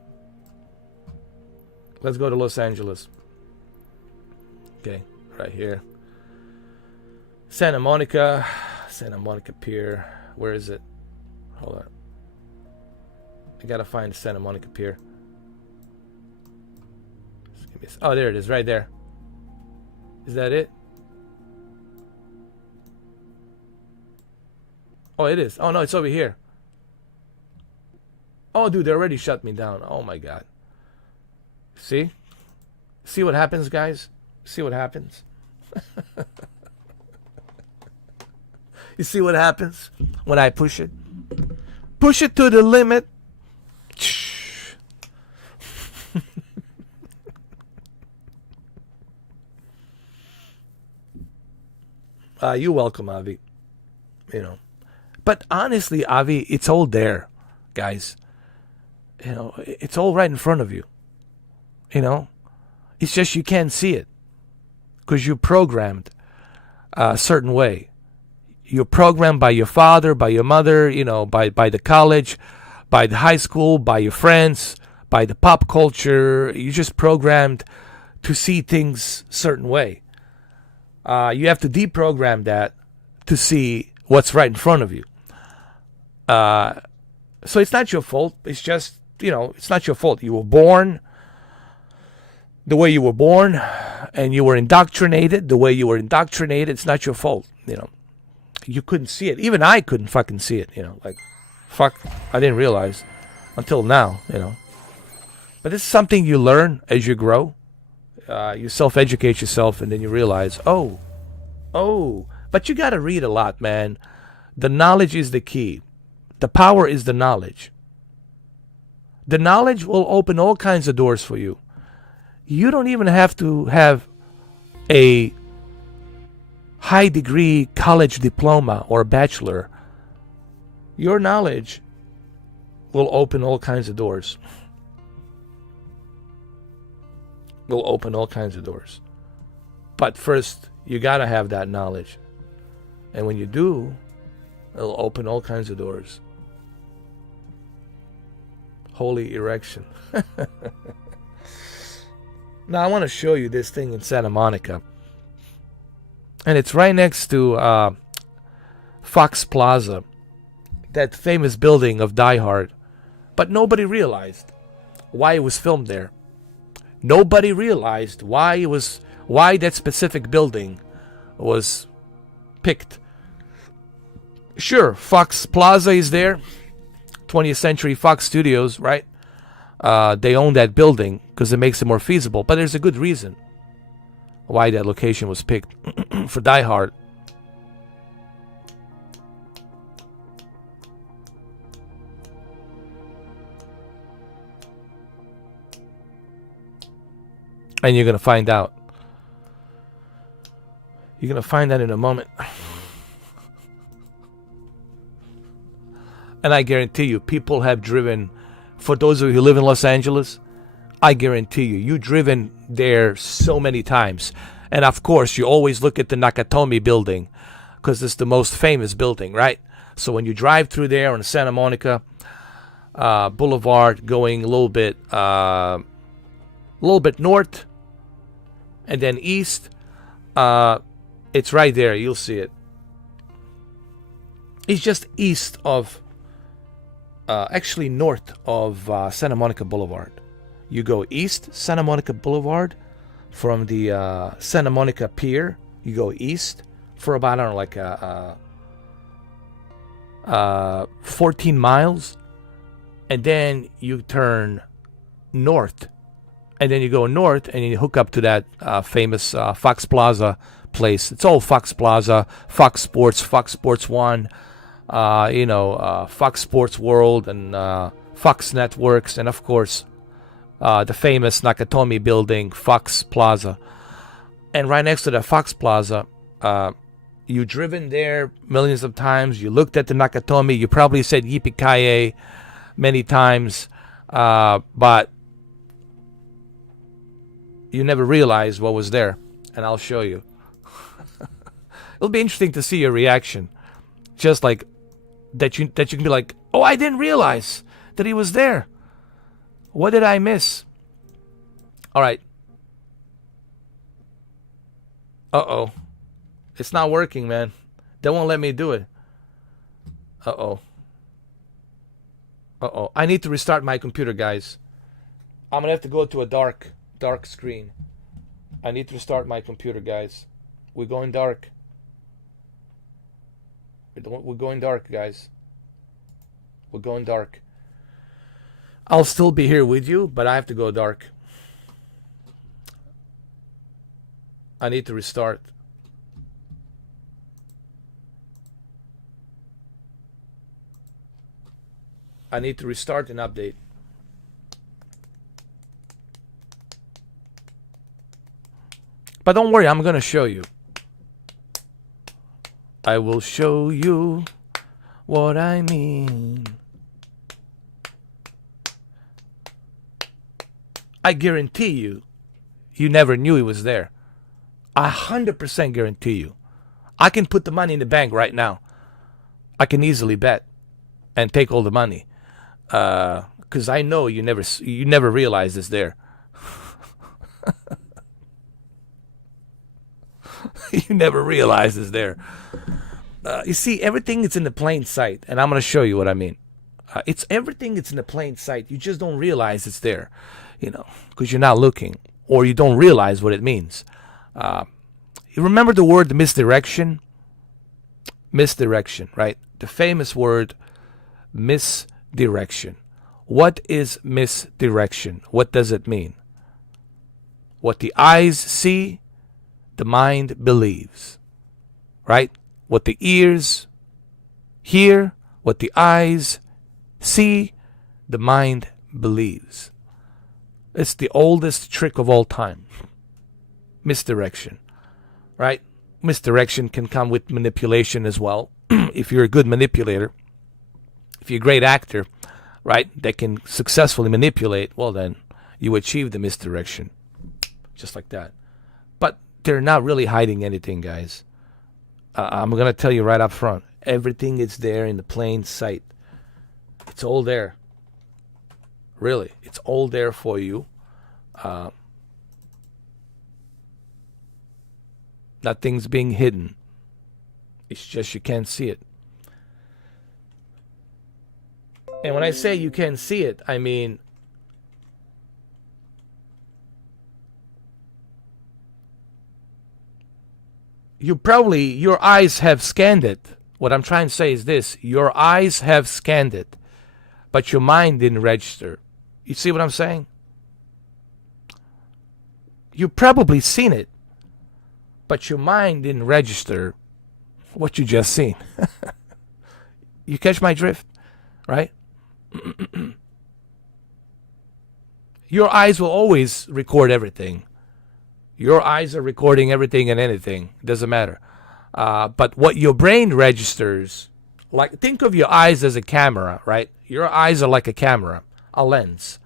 Let's go to Los Angeles. Okay, right here. Santa Monica Pier. Where is it? Hold on. I gotta find Santa Monica Pier. Oh, there it is, right there. Is that it? Oh, it is. Oh, no, it's over here. Oh, dude, they already shut me down. Oh, my God. See? See what happens, guys? See what happens? You see what happens when I push it? Push it to the limit. You're welcome, Avi. But honestly, Avi, it's all there, guys. It's all right in front of you. It's just you can't see it because you're programmed a certain way. You're programmed by your father, by your mother, by the college, by the high school, by your friends, by the pop culture. You're just programmed to see things a certain way. You have to deprogram that to see what's right in front of you. So it's not your fault. It's just, it's not your fault. You were born the way you were born and you were indoctrinated the way you were indoctrinated. It's not your fault, You couldn't see it. Even I couldn't fucking see it, fuck, I didn't realize until now, But this is something you learn as you grow. You self-educate yourself and then you realize, but you got to read a lot, man. The knowledge is the key. The power is the knowledge. The knowledge will open all kinds of doors for you. You don't even have to have a high degree college diploma or a bachelor. Your knowledge will open all kinds of doors. Will open all kinds of doors. But first, you got to have that knowledge. And when you do, it'll open all kinds of doors. Holy erection. Now, I want to show you this thing in Santa Monica. And it's right next to Fox Plaza, that famous building of Die Hard. But nobody realized why it was filmed there. Nobody realized why that specific building was picked. Sure, Fox Plaza is there. 20th Century Fox Studios, right? They own that building because it makes it more feasible. But there's a good reason why that location was picked for Die Hard. And you're going to find out. You're going to find out in a moment. And I guarantee you, people have driven, for those of you who live in Los Angeles, I guarantee you, you've driven there so many times. And of course, you always look at the Nakatomi building because it's the most famous building, right? So when you drive through there on Santa Monica Boulevard, going a little bit north and then east, it's right there. You'll see it. It's just east of, actually north of Santa Monica Boulevard. You go east, Santa Monica Boulevard, from the Santa Monica Pier. You go east for about, I don't know, like 14 miles. And then you turn north. And then you go north and you hook up to that famous Fox Plaza place. It's all Fox Plaza, Fox Sports 1, Fox Sports World, and Fox Networks, and of course the famous Nakatomi building, Fox Plaza. And right next to the Fox Plaza, you've driven there millions of times. You looked at the Nakatomi. You probably said yippee-ki-yay many times, but you never realized what was there. And I'll show you. It'll be interesting to see your reaction. Just like that you can be like, oh, I didn't realize that he was there. What did I miss? All right. Uh-oh. It's not working, man. They won't let me do it. Uh-oh. Uh-oh. I need to restart my computer, guys. I'm going to have to go to a dark screen. I need to restart my computer, guys. We're going dark. We're going dark, guys. We're going dark. I'll still be here with you, but I have to go dark. I need to restart. I need to restart and update. But don't worry, I'm going to show you. I will show you what I mean. I guarantee you, you never knew he was there. 100% guarantee you. I can put the money in the bank right now. I can easily bet and take all the money. Because I know you never realized it's there. You never realized it's there. You see, everything is in the plain sight, and I'm going to show you what I mean. It's everything that's in the plain sight. You just don't realize it's there, because you're not looking, or you don't realize what it means. You remember the word misdirection? Misdirection, right? The famous word misdirection. What is misdirection? What does it mean? What the eyes see, the mind believes, right? What the ears hear, what the eyes see, the mind believes. It's the oldest trick of all time. Misdirection, right? Misdirection can come with manipulation as well. If you're a good manipulator, if you're a great actor, right, that can successfully manipulate, well, then you achieve the misdirection. Just like that. But they're not really hiding anything, guys. I'm going to tell you right up front. Everything is there in the plain sight. It's all there. Really. It's all there for you. Nothing's being hidden. It's just you can't see it. And when I say you can't see it, I mean your eyes have scanned it. What I'm trying to say is this: your eyes have scanned it, but your mind didn't register. You see what I'm saying? You've probably seen it, but your mind didn't register what you just seen. You catch my drift, right? Your eyes will always record everything. Your eyes are recording everything and anything. It doesn't matter. But what your brain registers, like, think of your eyes as a camera, right? Your eyes are like a camera, a lens.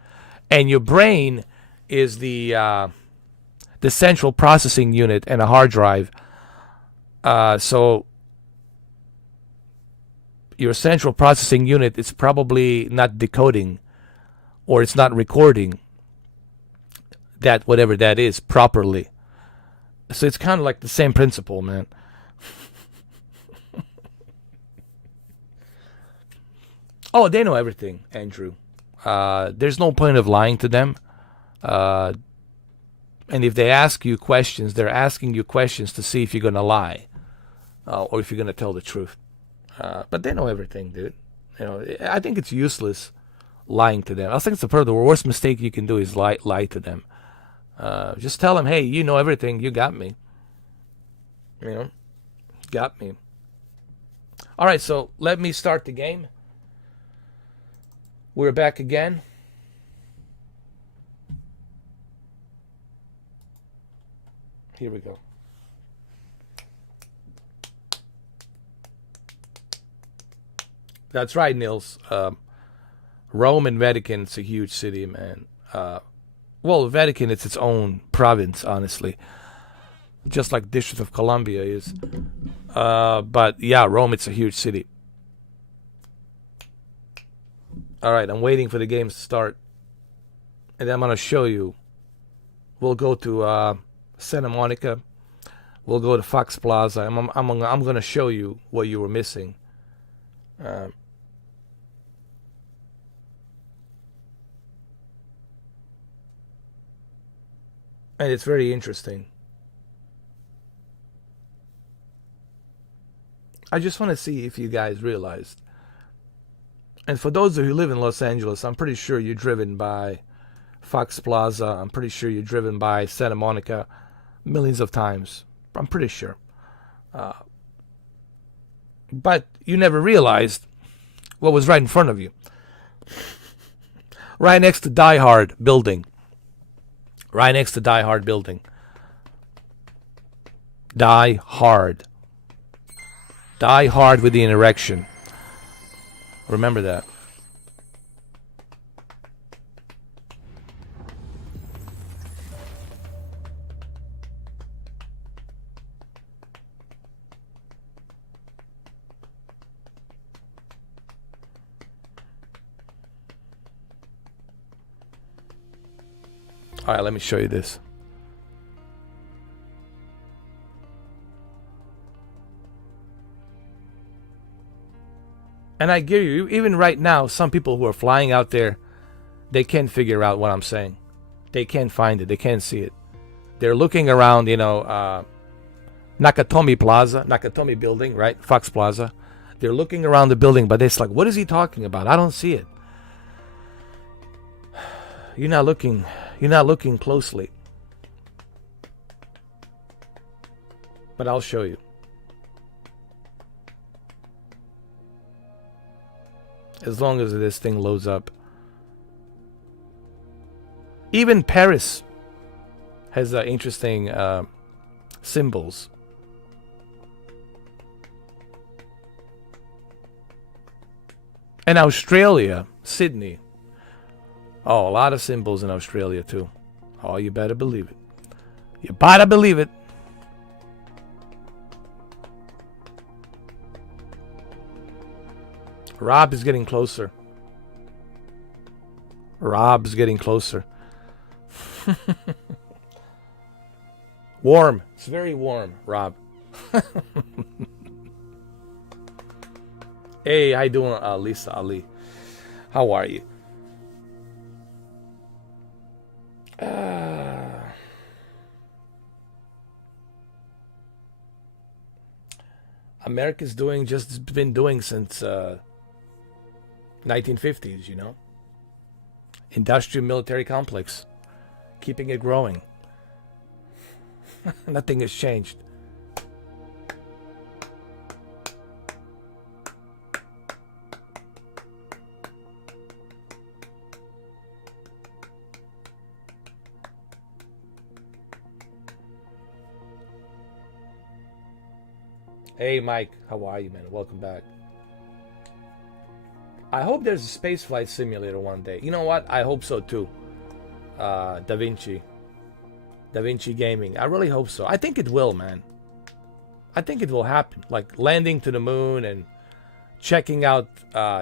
And your brain is the central processing unit and a hard drive. So your central processing unit is probably not decoding, or it's not recording that, whatever that is, properly. So it's kind of like the same principle, man. Oh, they know everything, Andrew. There's no point of lying to them. And if they ask you questions, they're asking you questions to see if you're going to lie, or if you're going to tell the truth. But they know everything, dude. You know, I think it's useless lying to them. I think the worst mistake you can do is lie to them. Just tell them, hey, you know everything. You got me. You know, got me. All right, so let me start the game. We're back again. Here we go. That's right, Nils. Rome and Vatican, it's a huge city, man. Well, Vatican, it's its own province, honestly. Just like District of Columbia is. But yeah, Rome, it's a huge city. All right, I'm waiting for the games to start. And then I'm going to show you. We'll go to Santa Monica. We'll go to Fox Plaza. I'm going to show you what you were missing. And it's very interesting. I just want to see if you guys realized. And for those of you who live in Los Angeles, I'm pretty sure you're driven by Fox Plaza. I'm pretty sure you're driven by Santa Monica millions of times. I'm pretty sure. But you never realized what was right in front of you. Right next to Die Hard building. Right next to Die Hard building. Die Hard. Die Hard with the erection. Remember that. All right, let me show you this. And I give you, even right now, some people who are flying out there, they can't figure out what I'm saying. They can't find it. They can't see it. They're looking around, Nakatomi Plaza, Nakatomi building, right? Fox Plaza. They're looking around the building, but it's like, what is he talking about? I don't see it. You're not looking closely. But I'll show you. As long as this thing loads up. Even Paris has interesting symbols. And Australia Sydney. Oh, a lot of symbols in Australia too. Oh, you better believe it. You better believe it. Rob is getting closer. Rob's getting closer. Warm. It's very warm, Rob. Hey, how you doing, Lisa Ali? How are you? America's doing just been doing since 1950s, you know. Industrial military complex, keeping it growing. Nothing has changed. Hey Mike, how are you, man? Welcome back. I hope there's a spaceflight simulator one day. You know what? I hope so too. Da Vinci Gaming. I really hope so. I think it will, man. I think it will happen. Like landing to the moon and checking out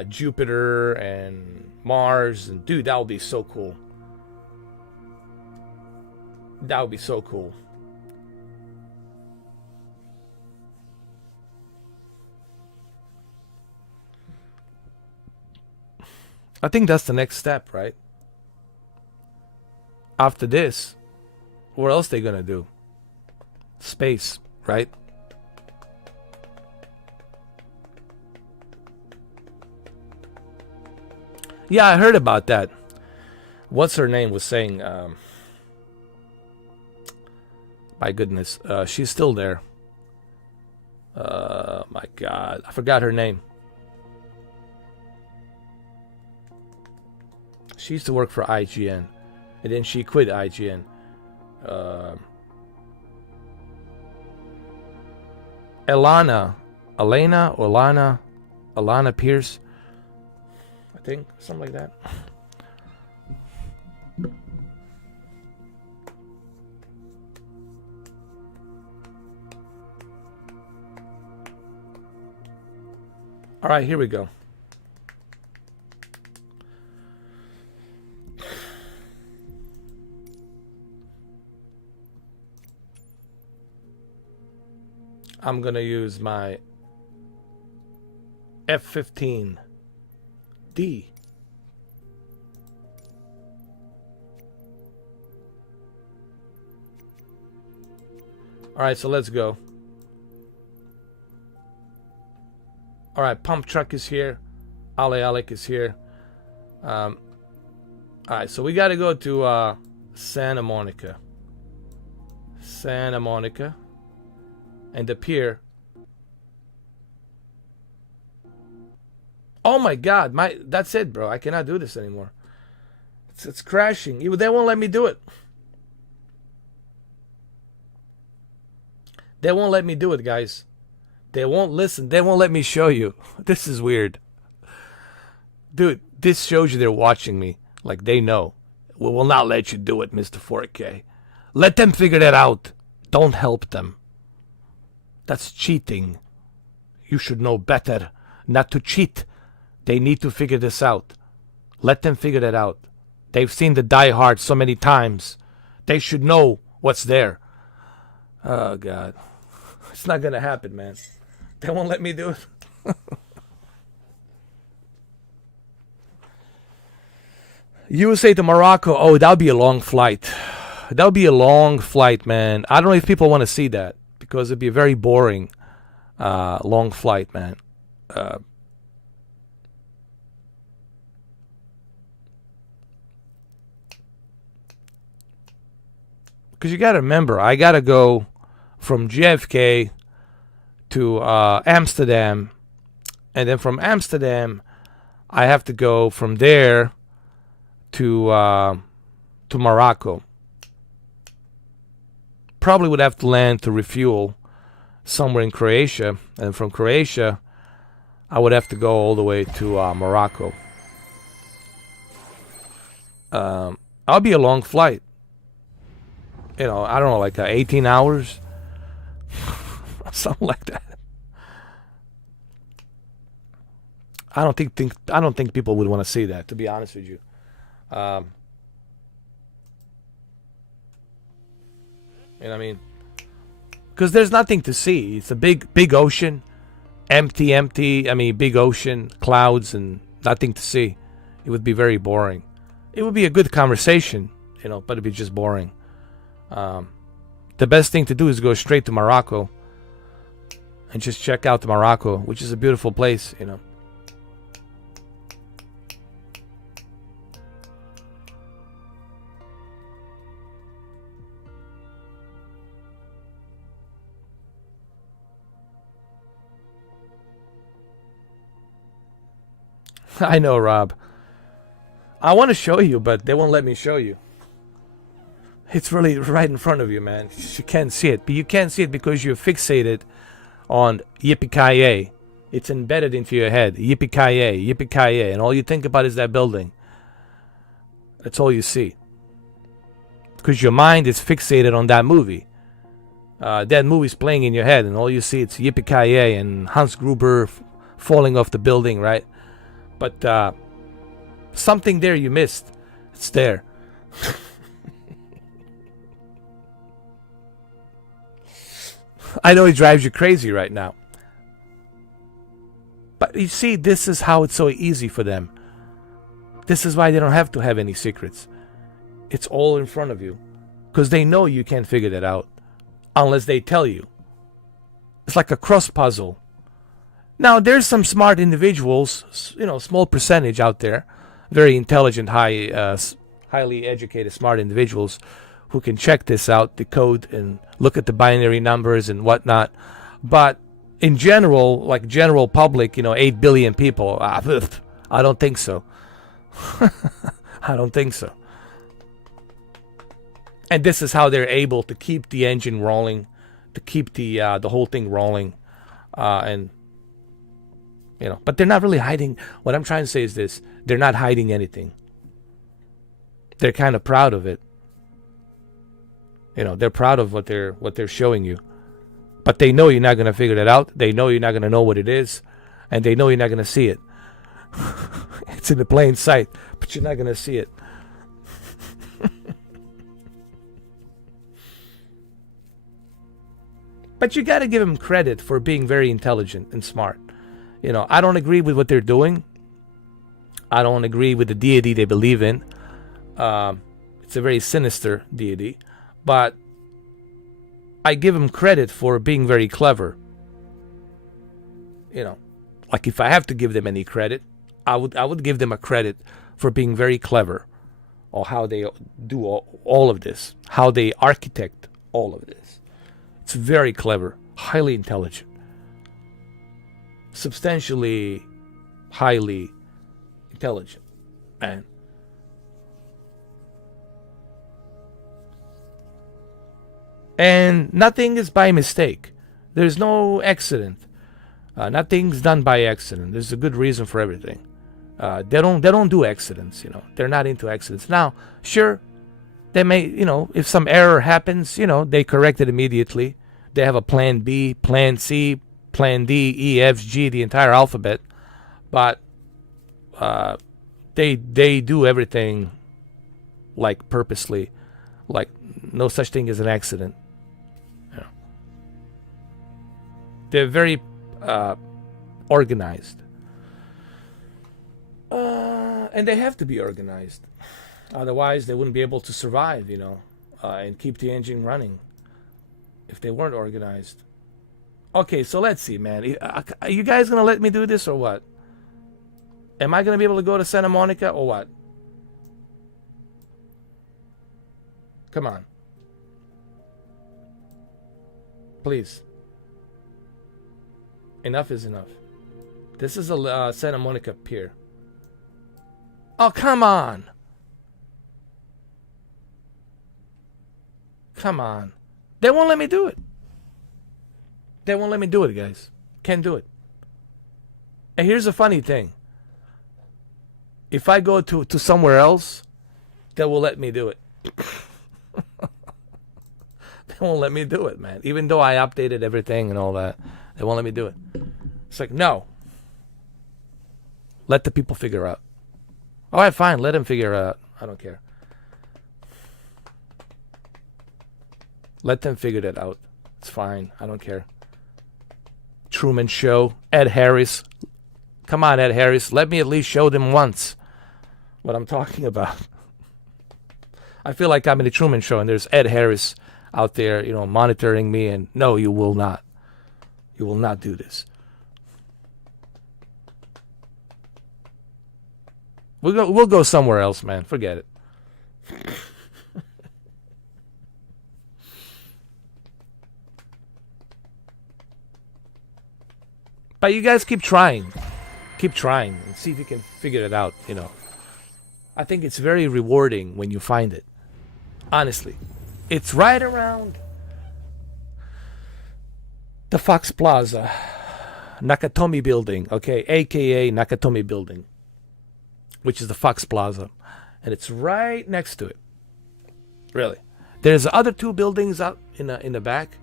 Jupiter and Mars. And dude, that would be so cool. That would be so cool. I think that's the next step, right? After this, what else they gonna do? Space, right? Yeah, I heard about that. What's her name was saying, my goodness, she's still there. My God, I forgot her name. She used to work for IGN, and then she quit IGN. Alana Pierce, I think, something like that. All right, here we go. I'm going to use my F-15D. All right, so let's go. All right, pump truck is here. Alec is here. All right, so we got to go to Santa Monica. And the pier. Oh my God, that's it, bro. I cannot do this anymore. It's crashing. They won't let me do it. They won't let me do it, guys. They won't listen. They won't let me show you. This is weird. Dude, this shows you they're watching me. Like they know. We will not let you do it, Mr. 4K. Let them figure that out. Don't help them. That's cheating. You should know better not to cheat. They need to figure this out. Let them figure that out. They've seen the Die Hard so many times. They should know what's there. Oh, God. It's not going to happen, man. They won't let me do it. USA to Morocco. Oh, that would be a long flight. That would be a long flight, man. I don't know if people want to see that. Because it'd be a very boring, long flight, man. Because you got to remember, I got to go from JFK to Amsterdam. And then from Amsterdam, I have to go from there to Morocco. Probably would have to land to refuel somewhere in Croatia, and from Croatia I would have to go all the way to Morocco. I'll be a long flight. You know, I don't know, like 18 hours, something like that. I don't think people would want to see that. To be honest with you, you know what I mean? Because there's nothing to see. It's a big ocean, empty. I mean, big ocean, clouds, and nothing to see. It would be very boring. It would be a good conversation, you know, but it'd be just boring. The best thing to do is go straight to Morocco and just check out Morocco, which is a beautiful place, you know. I know, Rob. I want to show you, but they won't let me show you. It's really right in front of you, man. You can't see it. But you can't see it because you're fixated on yippee-ki-yay. It's embedded into your head. Yippee-ki-yay, yippee-ki-yay. And all you think about is that building. That's all you see. Because your mind is fixated on that movie. That movie's playing in your head, and all you see is yippee-ki-yay and Hans Gruber falling off the building, right? But something there you missed. It's there. I know it drives you crazy right now. But you see, this is how it's so easy for them. This is why they don't have to have any secrets. It's all in front of you. Because they know you can't figure that out. Unless they tell you. It's like a cross puzzle. Now, there's some smart individuals, you know, small percentage out there. Very intelligent, highly educated, smart individuals who can check this out, decode, and look at the binary numbers and whatnot. But in general, like general public, you know, 8 billion people, I don't think so. I don't think so. And this is how they're able to keep the engine rolling, to keep the whole thing rolling, and you know. But they're not really hiding. What I'm trying to say is this: they're not hiding anything. They're kind of proud of it. You know, they're proud of what they're showing you. But they know you're not going to figure that out. They know you're not going to know what it is. And they know you're not going to see it. It's in the plain sight, but you're not going to see it. But you got to give them credit for being very intelligent and smart. You know, I don't agree with what they're doing. I don't agree with the deity they believe in. It's a very sinister deity. But I give them credit for being very clever. You know, like if I have to give them any credit, I would give them a credit for being very clever, or how they do all of this, how they architect all of this. It's very clever, highly intelligent, substantially highly intelligent, man. And nothing is by mistake. There's no accident. Nothing's done by accident. There's a good reason for everything. They don't do accidents, you know. They're not into accidents. Now, sure, they may, you know, if some error happens, you know, they correct it immediately. They have a plan B, plan C, plan D, E, F, G, the entire alphabet. But they do everything like purposely, like no such thing as an accident. They're very organized. And they have to be organized. Otherwise, they wouldn't be able to survive, you know, and keep the engine running if they weren't organized. Okay, so let's see, man. Are you guys going to let me do this or what? Am I going to be able to go to Santa Monica or what? Come on. Please. Enough is enough. This is a Santa Monica pier. Oh, come on. Come on. They won't let me do it. They won't let me do it, guys. Can't do it. And here's the funny thing. If I go to somewhere else They will let me do it. They won't let me do it, man. Even though I updated everything and all that, they won't let me do it. It's like, no. Let the people figure out. All right, fine. Let them figure it out. I don't care. Let them figure it out. It's fine. I don't care. Truman Show. Ed Harris. Come on, Ed Harris. Let me at least show them once what I'm talking about. I feel like I'm in the Truman Show and there's Ed Harris out there, monitoring me, and no, you will not. You will not do this. We'll go somewhere else, man. Forget it. But you guys keep trying. Keep trying and see if you can figure it out, I think it's very rewarding when you find it. Honestly. It's right around the Fox Plaza, Nakatomi Building, okay? AKA Nakatomi Building, which is the Fox Plaza. And it's right next to it. Really. There's other two buildings out in the back.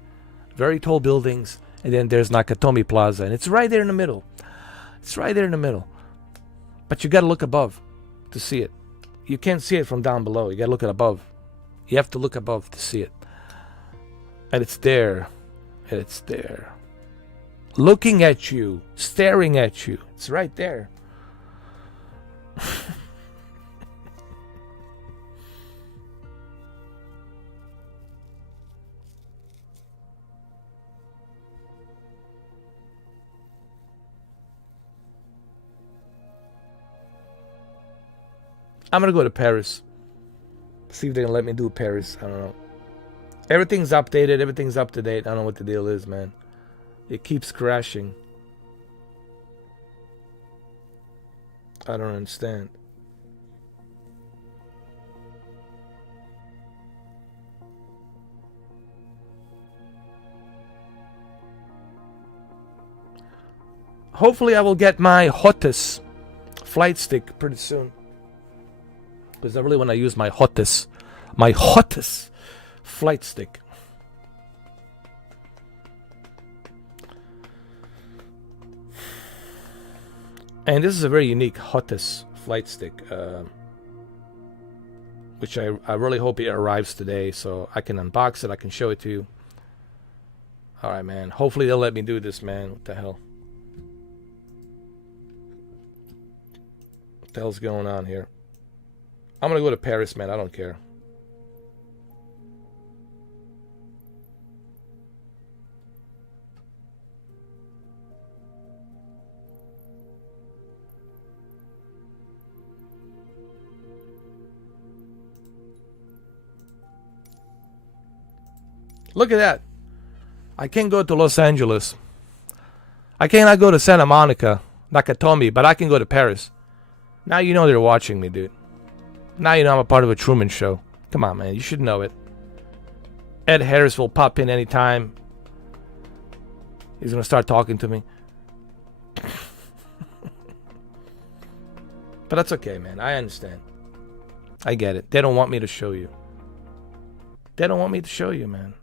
Very tall buildings. And then there's Nakatomi Plaza. And it's right there in the middle. It's right there in the middle. But you got to look above to see it. You can't see it from down below. You got to look at above. You have to look above to see it. And it's there. And it's there. Looking at you. Staring at you. It's right there. I'm going to go to Paris. See if they can let me do Paris. I don't know. Everything's updated. Everything's up to date. I don't know what the deal is, man. It keeps crashing. I don't understand. Hopefully I will get my hottest flight stick pretty soon. Because I really want to use my hottest flight stick. And this is a very unique hottest flight stick, which I really hope it arrives today so I can unbox it, I can show it to you. Alright, man. Hopefully they'll let me do this, man. What the hell? What the hell's going on here? I'm gonna go to Paris, man. I don't care. Look at that. I can't go to Los Angeles. I cannot go to Santa Monica, Nakatomi, but I can go to Paris. Now you know they're watching me, dude. Now you know I'm a part of a Truman Show. Come on, man. You should know it. Ed Harris will pop in anytime. He's going to start talking to me. But that's okay, man. I understand. I get it. They don't want me to show you. They don't want me to show you, man.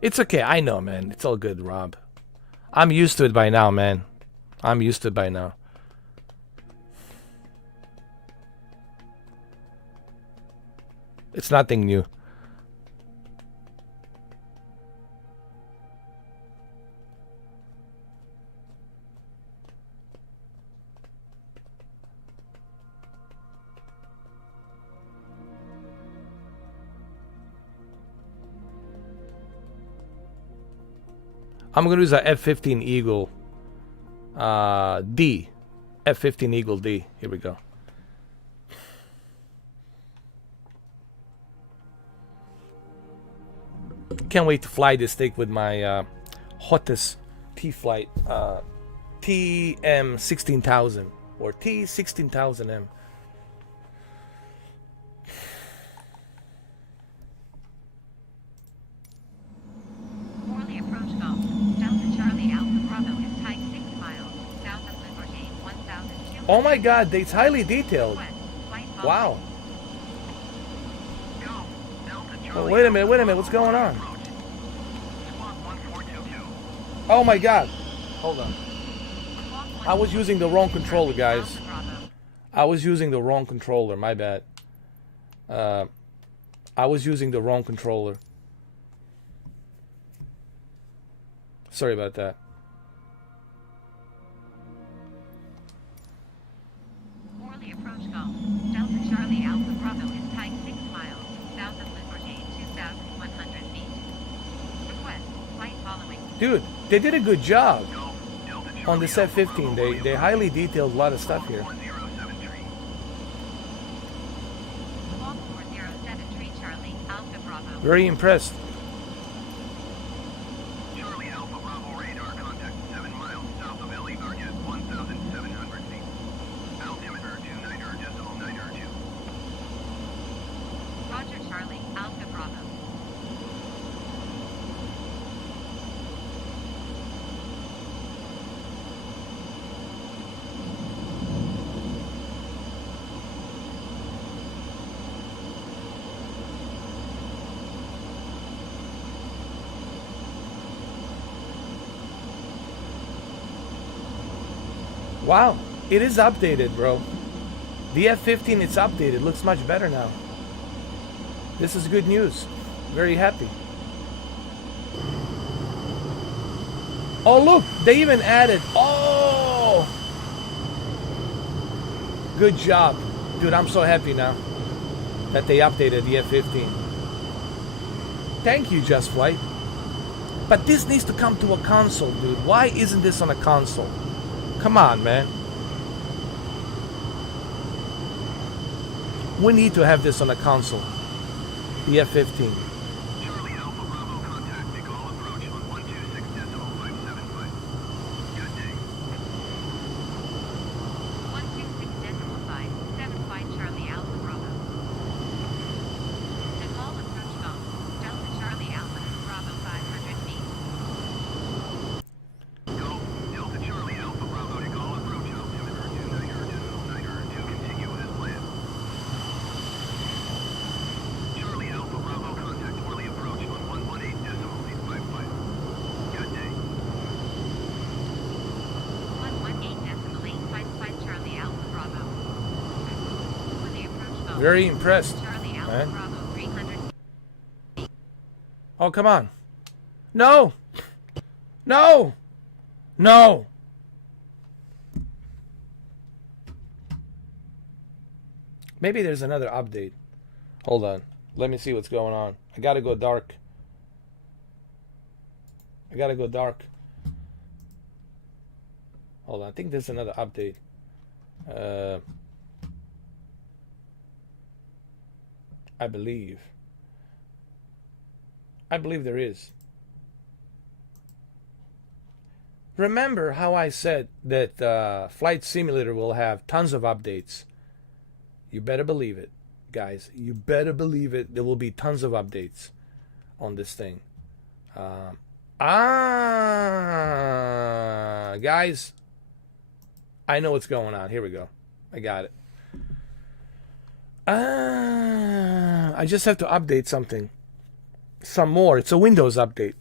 It's okay. I know, man. It's all good, Rob. I'm used to it by now, man. I'm used to it by now. It's nothing new. I'm going to use a F-15 Eagle D. F-15 Eagle D. Here we go. Can't wait to fly this thing with my hottest T-Flight TM16000 or T16000M. Morley approach Golf. Delta Charlie Oh my God, it's highly detailed. Wow. Oh, wait a minute, what's going on? Oh my God. Hold on. I was using the wrong controller, guys. I was using the wrong controller, my bad. I was using the wrong controller. Sorry about that. Morley approach golf. Delta Charlie Alpha Bravo is type 6 miles, south of Liberty, 2,100 feet. Request, flight following. Dude, they did a good job on this F-15. They highly detailed a lot of stuff here. Squawk 4073 Charlie Alpha Bravo. Very impressed. Charlie Alpha Bravo radar contact 7 miles south of LE target 1,700 feet. Altimeter 29.902. Roger Charlie Alpha Bravo. Wow, it is updated, bro. The F-15, it's updated. Looks much better now. This is good news. Very happy. Oh, look, they even added... Oh! Good job. Dude, I'm so happy now that they updated the F-15. Thank you, Just Flight. But this needs to come to a console, dude. Why isn't this on a console? Come on, man. We need to have this on a console. The F-15. Charlie Alpha Bravo contact. Make all approach on 126.575. Good day. 126.575 Charlie Alpha Bravo. Decall approach golf. Delta Charlie Alpha Bravo 500 feet. Go. Delta Charlie Alpha Bravo to call approach. Altimeter 29.902. Continue as planned. Charlie Alpha Bravo contact. Morley approach on 118.855. Good day. 118.855 Charlie Alpha Bravo. Morley approach golf. Very impressed, Charlie Alpha man. Bravo 300. Oh, come on. No! No! No! Maybe there's another update. Hold on. Let me see what's going on. I gotta go dark. Hold on. I think there's another update. I believe there is. Remember how I said that Flight Simulator will have tons of updates? You better believe it, guys. You better believe it. There will be tons of updates on this thing. Guys, I know what's going on. Here we go. I got it. I just have to update something. Some more. It's a Windows update.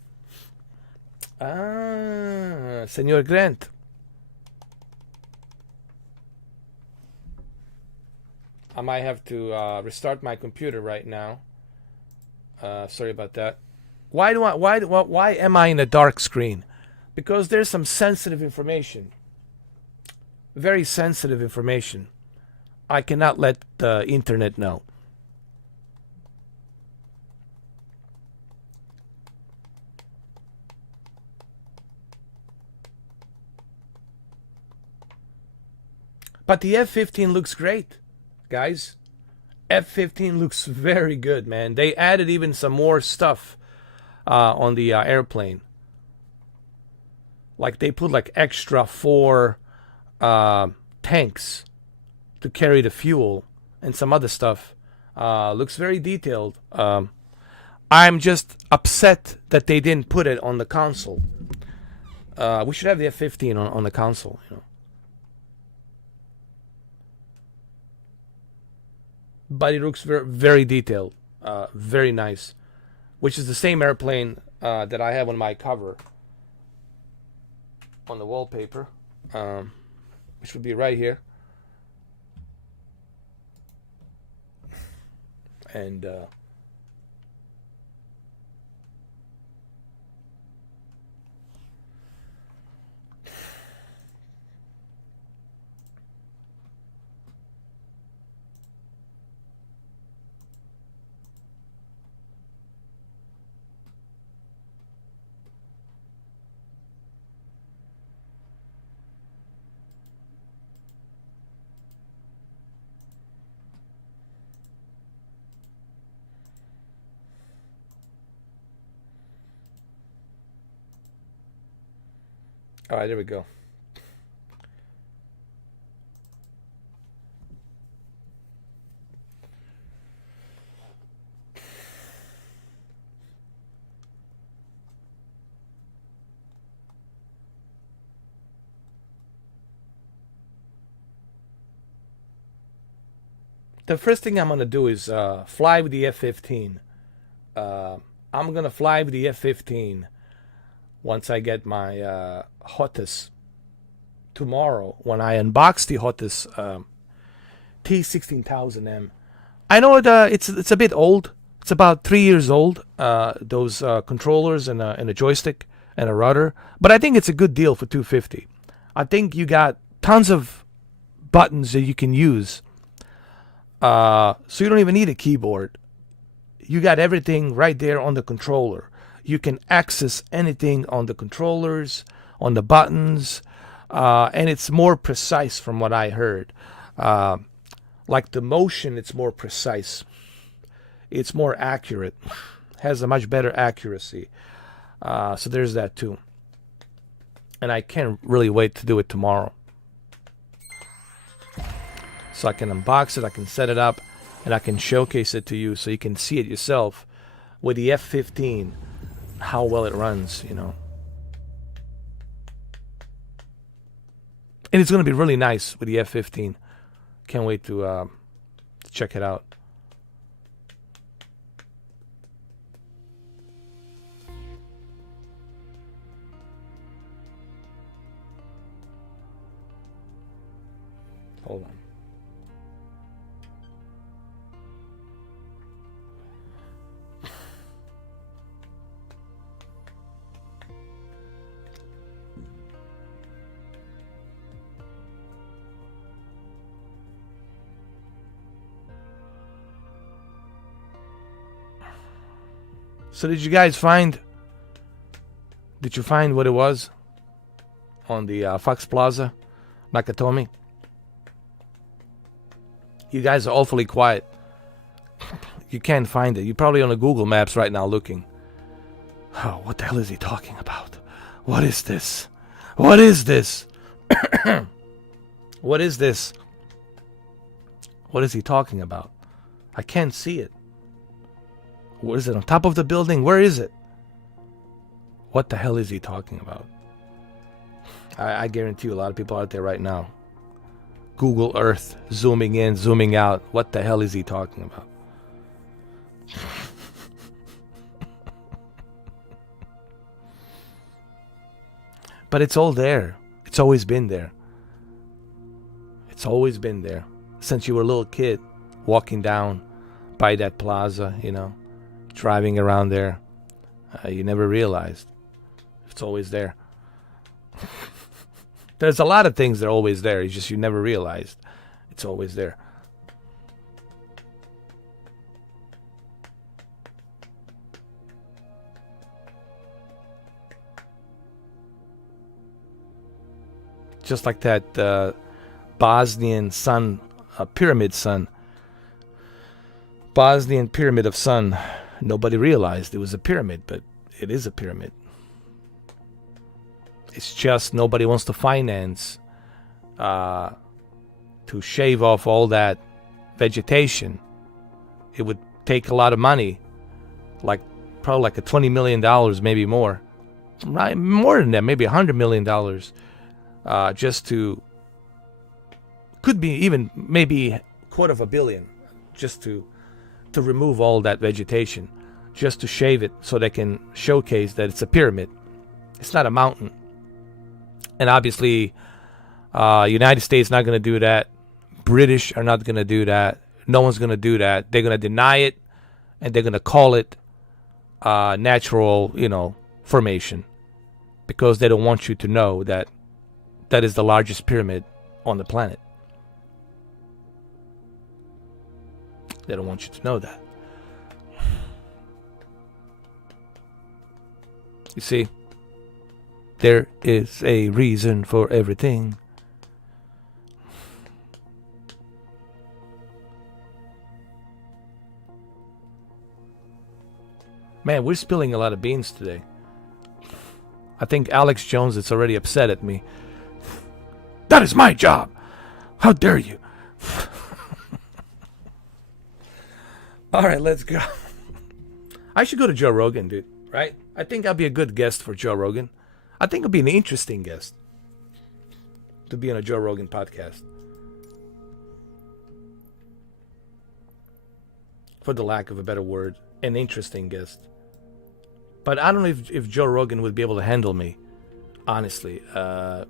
Senor Grant. I might have to restart my computer right now. Sorry about that. Why am I in a dark screen? Because there's some sensitive information. Very sensitive information. I cannot let the internet know. But the F-15 looks great, guys. F-15 looks very good, man. They added even some more stuff on the airplane. Like they put like extra 4 tanks to carry the fuel and some other stuff. Looks very detailed. I'm just upset that they didn't put it on the console. We should have the F-15 on the console, you know. but it looks very, very detailed, very nice, which is the same airplane that I have on my cover on the wallpaper, which would be right here. And all right, there we go. The first thing I'm going to do is fly with the F-15. I'm going to fly with the F-15 once I get my Hotus tomorrow, when I unbox the Hotus T16000M. I know it's a bit old. It's about 3 years old, those controllers and a joystick and a rudder. But I think it's a good deal for $250. I think you got tons of buttons that you can use. So you don't even need a keyboard. You got everything right there on the controller. You can access anything on the controllers, on the buttons, and it's more precise from what I heard. Like the motion, it's more precise. It's more accurate. Has a much better accuracy. So there's that too. And I can't really wait to do it tomorrow. So I can unbox it, I can set it up, and I can showcase it to you so you can see it yourself with the F-15, how well it runs, you know. And it's going to be really nice with the F-15. Can't wait to check it out. Hold on. So did you guys find? Did you find what it was on the Fox Plaza, Nakatomi? You guys are awfully quiet. You can't find it. You're probably on the Google Maps right now looking. Oh, what the hell is he talking about? What is this? What is this? What is this? What is he talking about? I can't see it. What is it, on top of the building? Where is it? What the hell is he talking about? I guarantee you a lot of people out there right now. Google Earth, zooming in, zooming out. What the hell is he talking about? But it's all there. It's always been there. It's always been there. Since you were a little kid, walking down by that plaza, you know, driving around there. You never realized. It's always there. There's a lot of things that are always there. It's just you never realized. It's always there. Just like that Bosnian sun, pyramid sun. Bosnian pyramid of sun. Nobody realized it was a pyramid, but it is a pyramid. It's just nobody wants to finance to shave off all that vegetation. It would take a lot of money, probably like $20 million, maybe more. Right, more than that, maybe $100 million, just to, could be even maybe $250 million. just to remove all that vegetation, just to shave it so they can showcase that it's a pyramid. It's not a mountain. And obviously, United States not going to do that. British are not going to do that. No one's going to do that. They're going to deny it, and they're going to call it natural, formation, because they don't want you to know that that is the largest pyramid on the planet. They don't want you to know that. You see, there is a reason for everything. Man, we're spilling a lot of beans today. I think Alex Jones is already upset at me. That is my job. How dare you? All right, let's go. I should go to Joe Rogan, dude, right? I think I'll be a good guest for Joe Rogan. I think I'll be an interesting guest to be on a Joe Rogan podcast. For the lack of a better word, an interesting guest. But I don't know if Joe Rogan would be able to handle me, honestly. I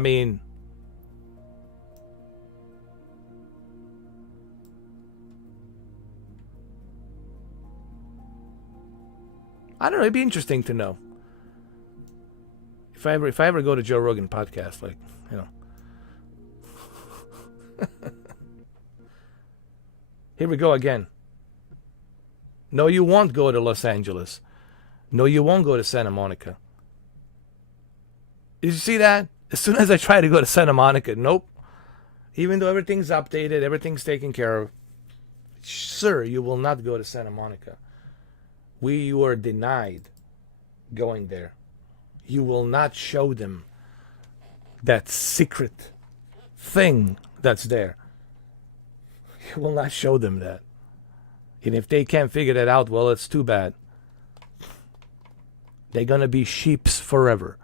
mean, I don't know. It'd be interesting to know if I ever go to Joe Rogan podcast, Here we go again. No, you won't go to Los Angeles. No, you won't go to Santa Monica. Did you see that? As soon as I try to go to Santa Monica, nope. Even though everything's updated, everything's taken care of. Sir, you will not go to Santa Monica. We were denied going there. You will not show them that secret thing that's there. You will not show them that. And if they can't figure that out, well, it's too bad. They're going to be sheeps forever.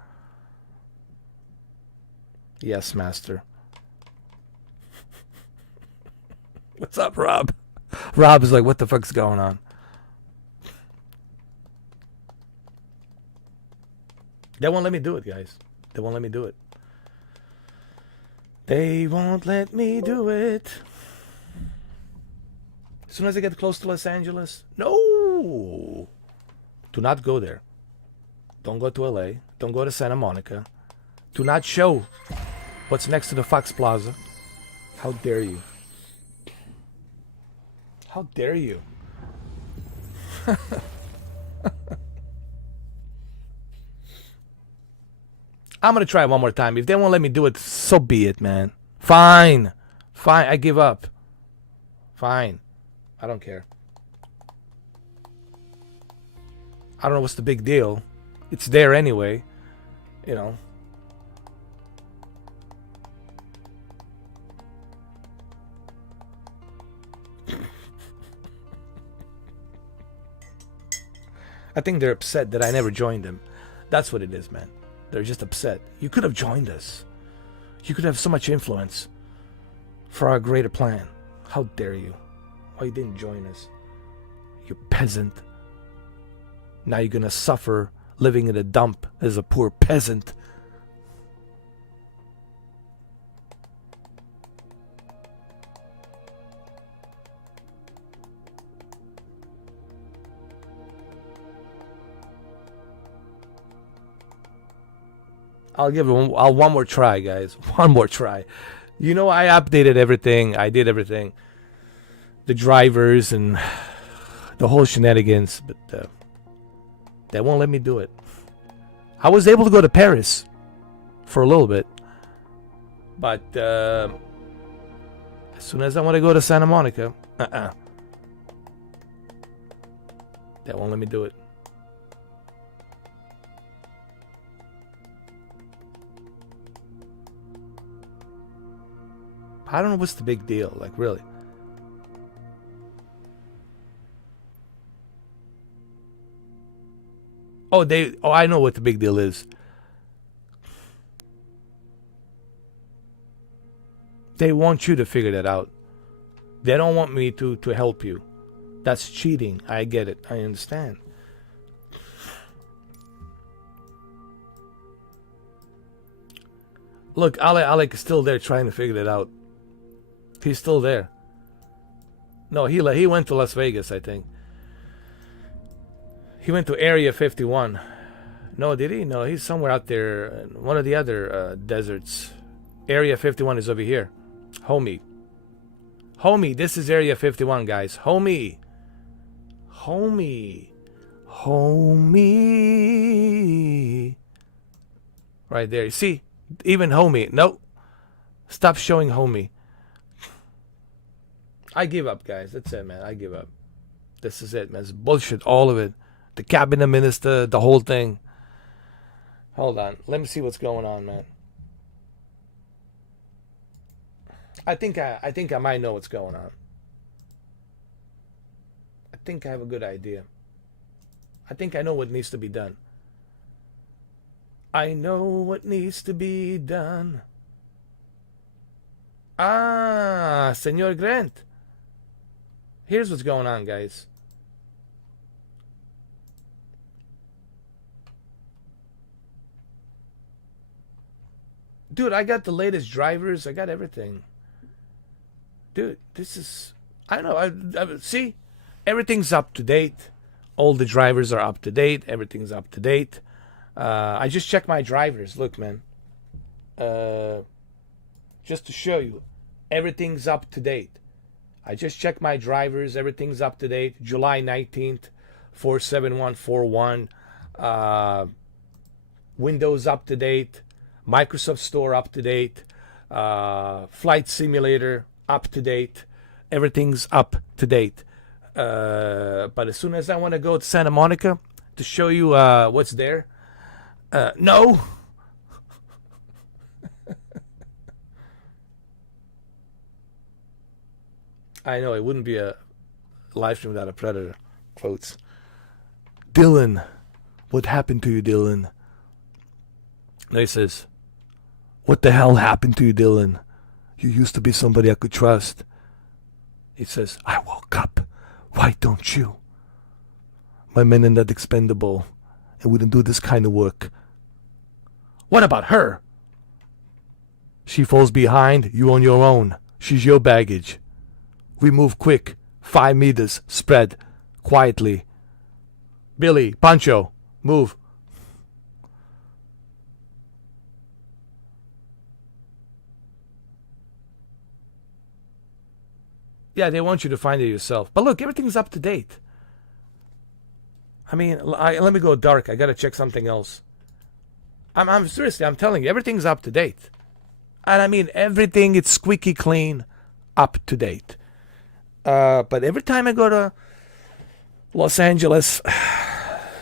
Yes, master. What's up, Rob? Rob is like, what the fuck's going on? They won't let me do it, guys. They won't let me do it. They won't let me do it. As soon as I get close to Los Angeles, no. Do not go there. Don't go to LA. Don't go to Santa Monica. Do not show what's next to the Fox Plaza. How dare you? How dare you? I'm going to try it one more time. If they won't let me do it, so be it, man. Fine. Fine. I give up. Fine. I don't care. I don't know what's the big deal. It's there anyway. I think they're upset that I never joined them. That's what it is, man. They're just upset. You could have joined us. You could have so much influence for our greater plan. How dare you? Why you didn't join us? You peasant. Now you're gonna suffer living in a dump as a poor peasant. I'll give it one more try, guys. One more try. I updated everything. I did everything. The drivers and the whole shenanigans, but they won't let me do it. I was able to go to Paris for a little bit, but as soon as I want to go to Santa Monica, they won't let me do it. I don't know what's the big deal, really. Oh, I know what the big deal is. They want you to figure that out. They don't want me to help you. That's cheating. I get it. I understand. Look, Alec is still there trying to figure it out. He's still there. No, he went to Las Vegas, I think. He went to Area 51. No, did he? No, he's somewhere out there in one of the other deserts. Area 51 is over here. Homie. Homie, this is Area 51, guys. Homie. Homie. Homie. Right there. You see? Even homie. Nope. Stop showing homie. I give up, guys. That's it, man. I give up. This is it, man. It's bullshit. All of it. The cabinet minister, the whole thing. Hold on. Let me see what's going on, man. I think I might know what's going on. I think I have a good idea. I think I know what needs to be done. I know what needs to be done. Ah, Senor Grant. Here's what's going on, guys. Dude, I got the latest drivers. I got everything. Dude, this is... I don't know. I see? Everything's up to date. All the drivers are up to date. Everything's up to date. I just checked my drivers. Look, man. Just to show you. Everything's up to date. I just checked my drivers. Everything's up to date. July 19th, 47141. Windows up to date. Microsoft Store up to date. Flight Simulator up to date. Everything's up to date. But as soon as I want to go to Santa Monica to show you what's there, no. I know it wouldn't be a live stream without a predator. Quotes. Dylan, what happened to you, Dylan? No, he says, what the hell happened to you, Dylan? You used to be somebody I could trust. He says, I woke up. Why don't you? My men are not expendable and wouldn't do this kind of work. What about her? She falls behind, you on your own. She's your baggage. We move quick. 5 meters. Spread. Quietly. Billy, Pancho, move. Yeah, they want you to find it yourself. But look, everything's up to date. I mean, let me go dark. I gotta check something else. I'm seriously, I'm telling you, everything's up to date. And I mean, everything, it's squeaky clean, up to date. But every time I go to Los Angeles,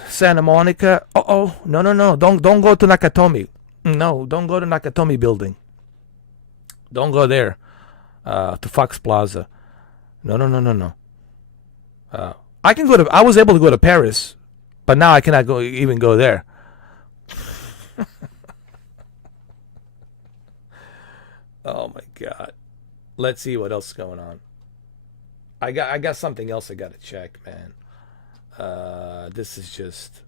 Santa Monica, no, don't go to Nakatomi. No, don't go to Nakatomi building. Don't go there. To Fox Plaza. No. I was able to go to Paris, but now I cannot even go there. Oh my God. Let's see what else is going on. I got something else I got to check, man. This is just...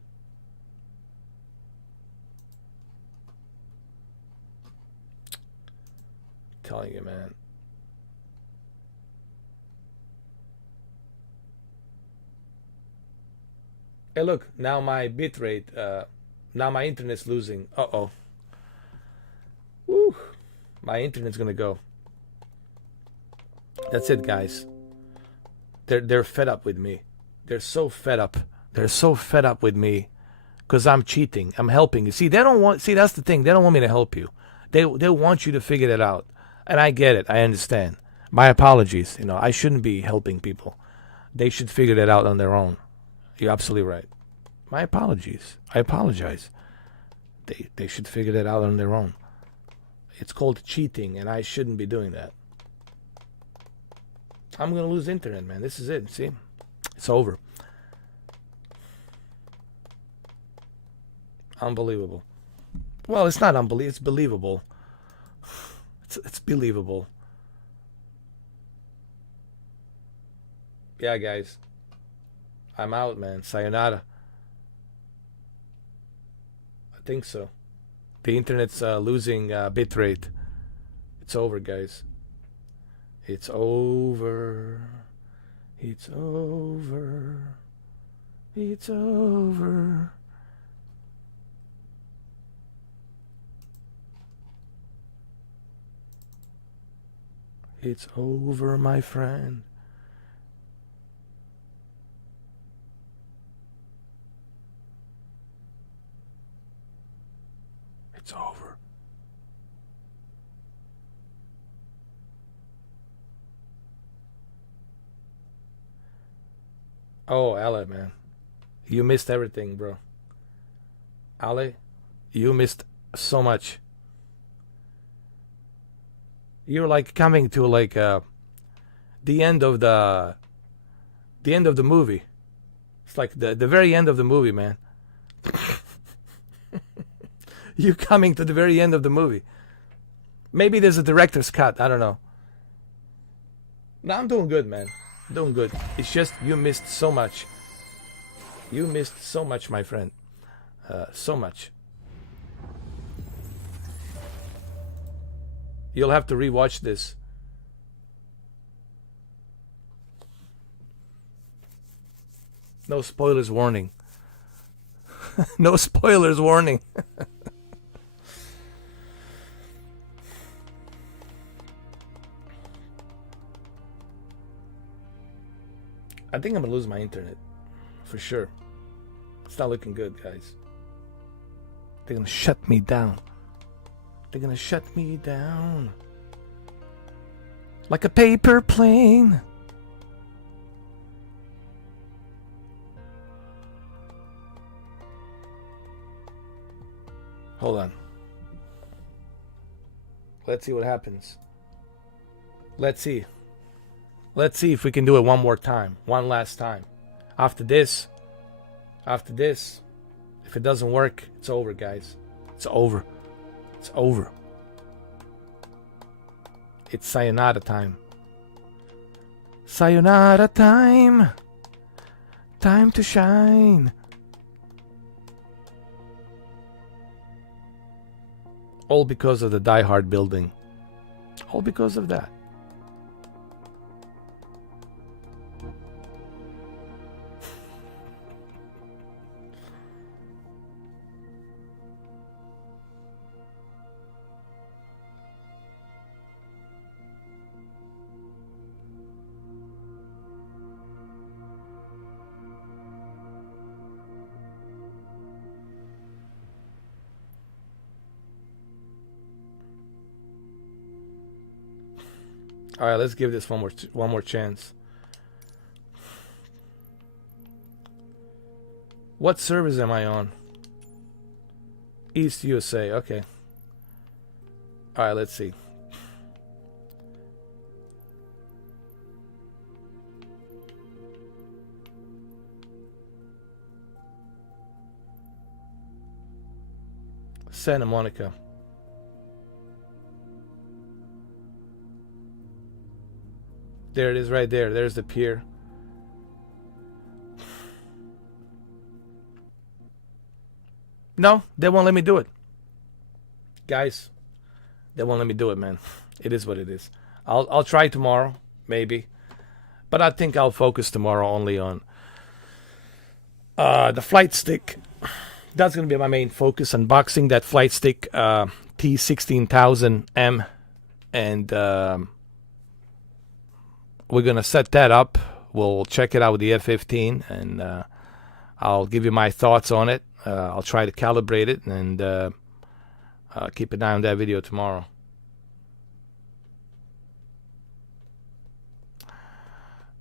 I'm telling you, man. Hey, look, now my bitrate, now my internet's losing. Uh-oh. Woo. My internet's gonna go. That's it, guys. They're fed up with me. They're so fed up. They're so fed up with me because I'm cheating. I'm helping you. See, that's the thing. They don't want me to help you. They want you to figure that out. And I get it. I understand. My apologies. I shouldn't be helping people. They should figure that out on their own. You're absolutely right. My apologies. I apologize. They should figure that out on their own. It's called cheating, and I shouldn't be doing that. I'm going to lose internet, man. This is it. See? It's over. Unbelievable. Well, it's not unbelievable. It's believable. It's believable. Yeah, guys. I'm out, man. Sayonara. I think so. The internet's losing bitrate. It's over, guys. It's over. It's over. It's over. It's over, my friend. It's over. Oh, Ale, man. You missed everything, bro. Ale, you missed so much. You're like coming to like the end of the movie. It's like the very end of the movie, man. You're coming to the very end of the movie. Maybe there's a director's cut. I don't know. No, I'm doing good, man. I'm doing good. It's just you missed so much. You missed so much, my friend. So much. You'll have to rewatch this. No spoilers warning. No spoilers warning. I think I'm gonna lose my internet. For sure. It's not looking good, guys. They're gonna shut me down. They're gonna shut me down. Like a paper plane. Hold on. Let's see what happens. Let's see. Let's see if we can do it one more time. One last time. After this, if it doesn't work, it's over, guys. It's over. It's over. It's sayonara time. Sayonara time. Time to shine. All because of the Die Hard building. All because of that. All right, let's give this one more chance. What service am I on? East USA. Okay. All right, let's see. Santa Monica. There it is right there. There's the pier. No, they won't let me do it. Guys, they won't let me do it, man. It is what it is. I'll try tomorrow, maybe. But I think I'll focus tomorrow only on the flight stick. That's going to be my main focus, unboxing that flight stick T16000M. And we're going to set that up. We'll check it out with the F-15, and I'll give you my thoughts on it. I'll try to calibrate it, and keep an eye on that video tomorrow.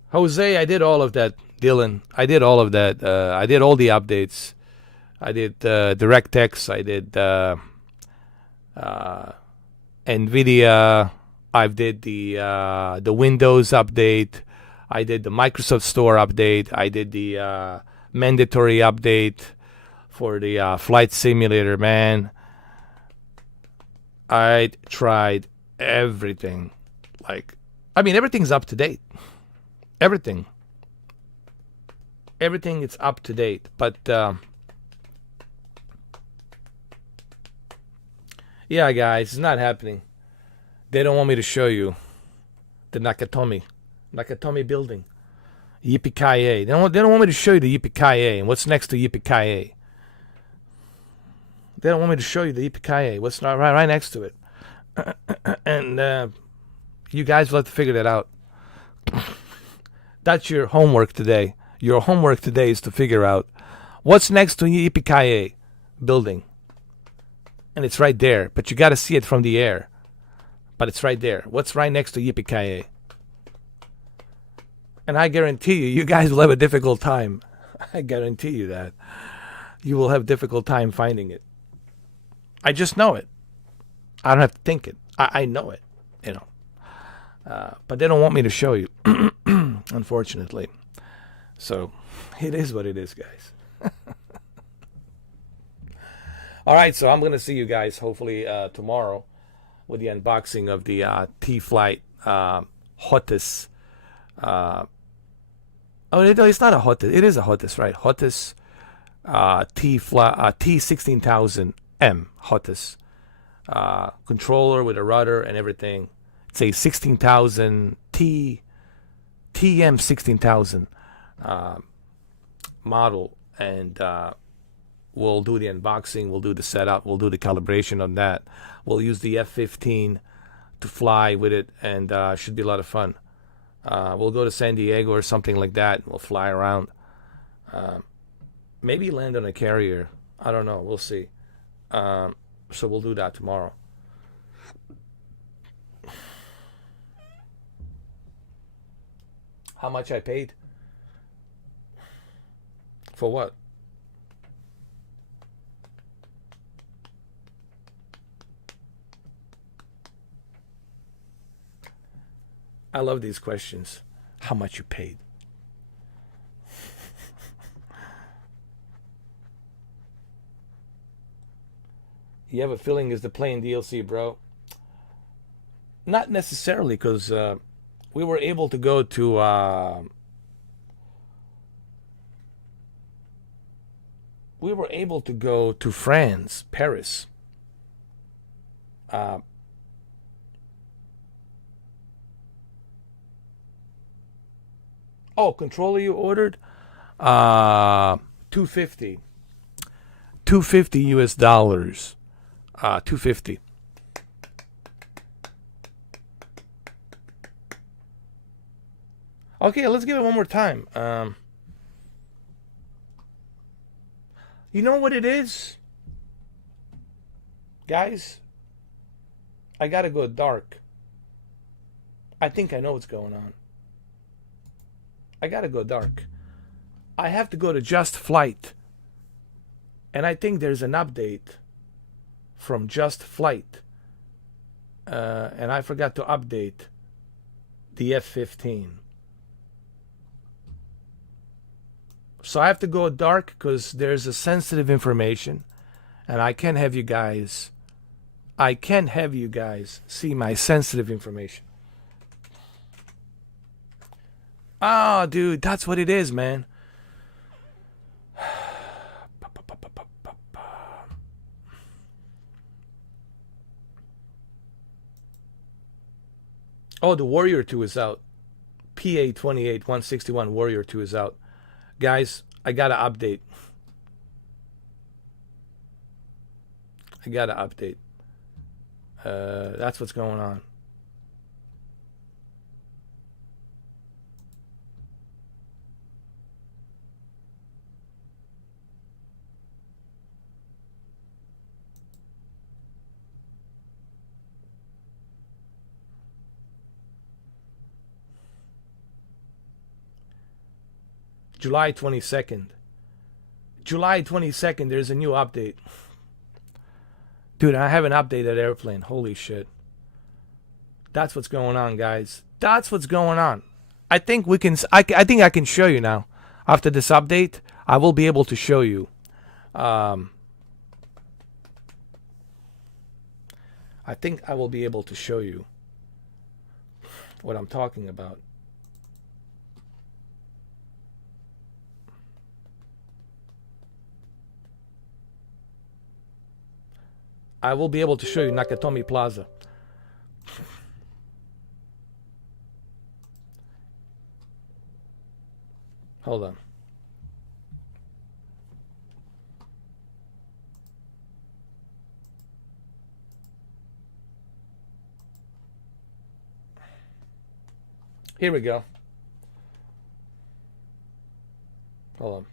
Jose, I did all of that. Dylan, I did all of that. I did all the updates. I did DirectX. I did NVIDIA. I did the Windows update. I did the Microsoft Store update. I did the mandatory update for the flight simulator, man. I tried everything. Everything's up to date. Everything. everything is up to date. But yeah, guys, it's not happening. They don't want me to show you the Nakatomi building. Yippee-ki-yay. They don't want me to show you the Yippee-ki-yay and what's next to Yippee-ki-yay. They don't want me to show you the Yippee-ki-yay. What's right next to it. And you guys will have to figure that out. That's your homework today. Your homework today is to figure out what's next to Yippee-ki-yay building. And it's right there, but you got to see it from the air. But it's right there. What's right next to Yippee-ki-yay? And I guarantee you guys will have a difficult time. I guarantee you that. You will have a difficult time finding it. I just know it. I don't have to think it. I know it, you know. But they don't want me to show you, unfortunately. So it is what it is, guys. All right, so I'm going to see you guys hopefully tomorrow with the unboxing of the T-Flight Hotis. It's not a Hotis. It is a Hotis, right? Hotis T16000M Hotis. Controller with a rudder and everything. It's a 16,000 TM 16,000 model, and we'll do the unboxing, we'll do the setup, we'll do the calibration on that. We'll use the F-15 to fly with it, and should be a lot of fun. We'll go to San Diego or something like that. We'll fly around. Maybe land on a carrier. I don't know. We'll see. So we'll do that tomorrow. How much I paid? For what? I love these questions. How much you paid? You have a feeling it's the plane DLC, bro? Not necessarily, because we were able to go to France, Paris. Oh, controller you ordered? 250. $250 US. 250. Okay, let's give it one more time. You know what it is? Guys, I gotta go dark. I think I know what's going on. I gotta go dark. I have to go to Just Flight. And I think there's an update from Just Flight. And I forgot to update the F-15. So I have to go dark because there's a sensitive information. And I can't have you guys see my sensitive information. Oh, dude, that's what it is, man. Oh, the Warrior 2 is out. PA-28 161 Warrior 2 is out. Guys, I gotta update. That's what's going on. July 22nd. July 22nd, there's a new update. Dude, I have an updated airplane. Holy shit. That's what's going on, guys. That's what's going on. I think we can. I think I can show you now. After this update, I will be able to show you. I think I will be able to show you what I'm talking about. I will be able to show you Nakatomi Plaza. Hold on. Here we go. Hold on.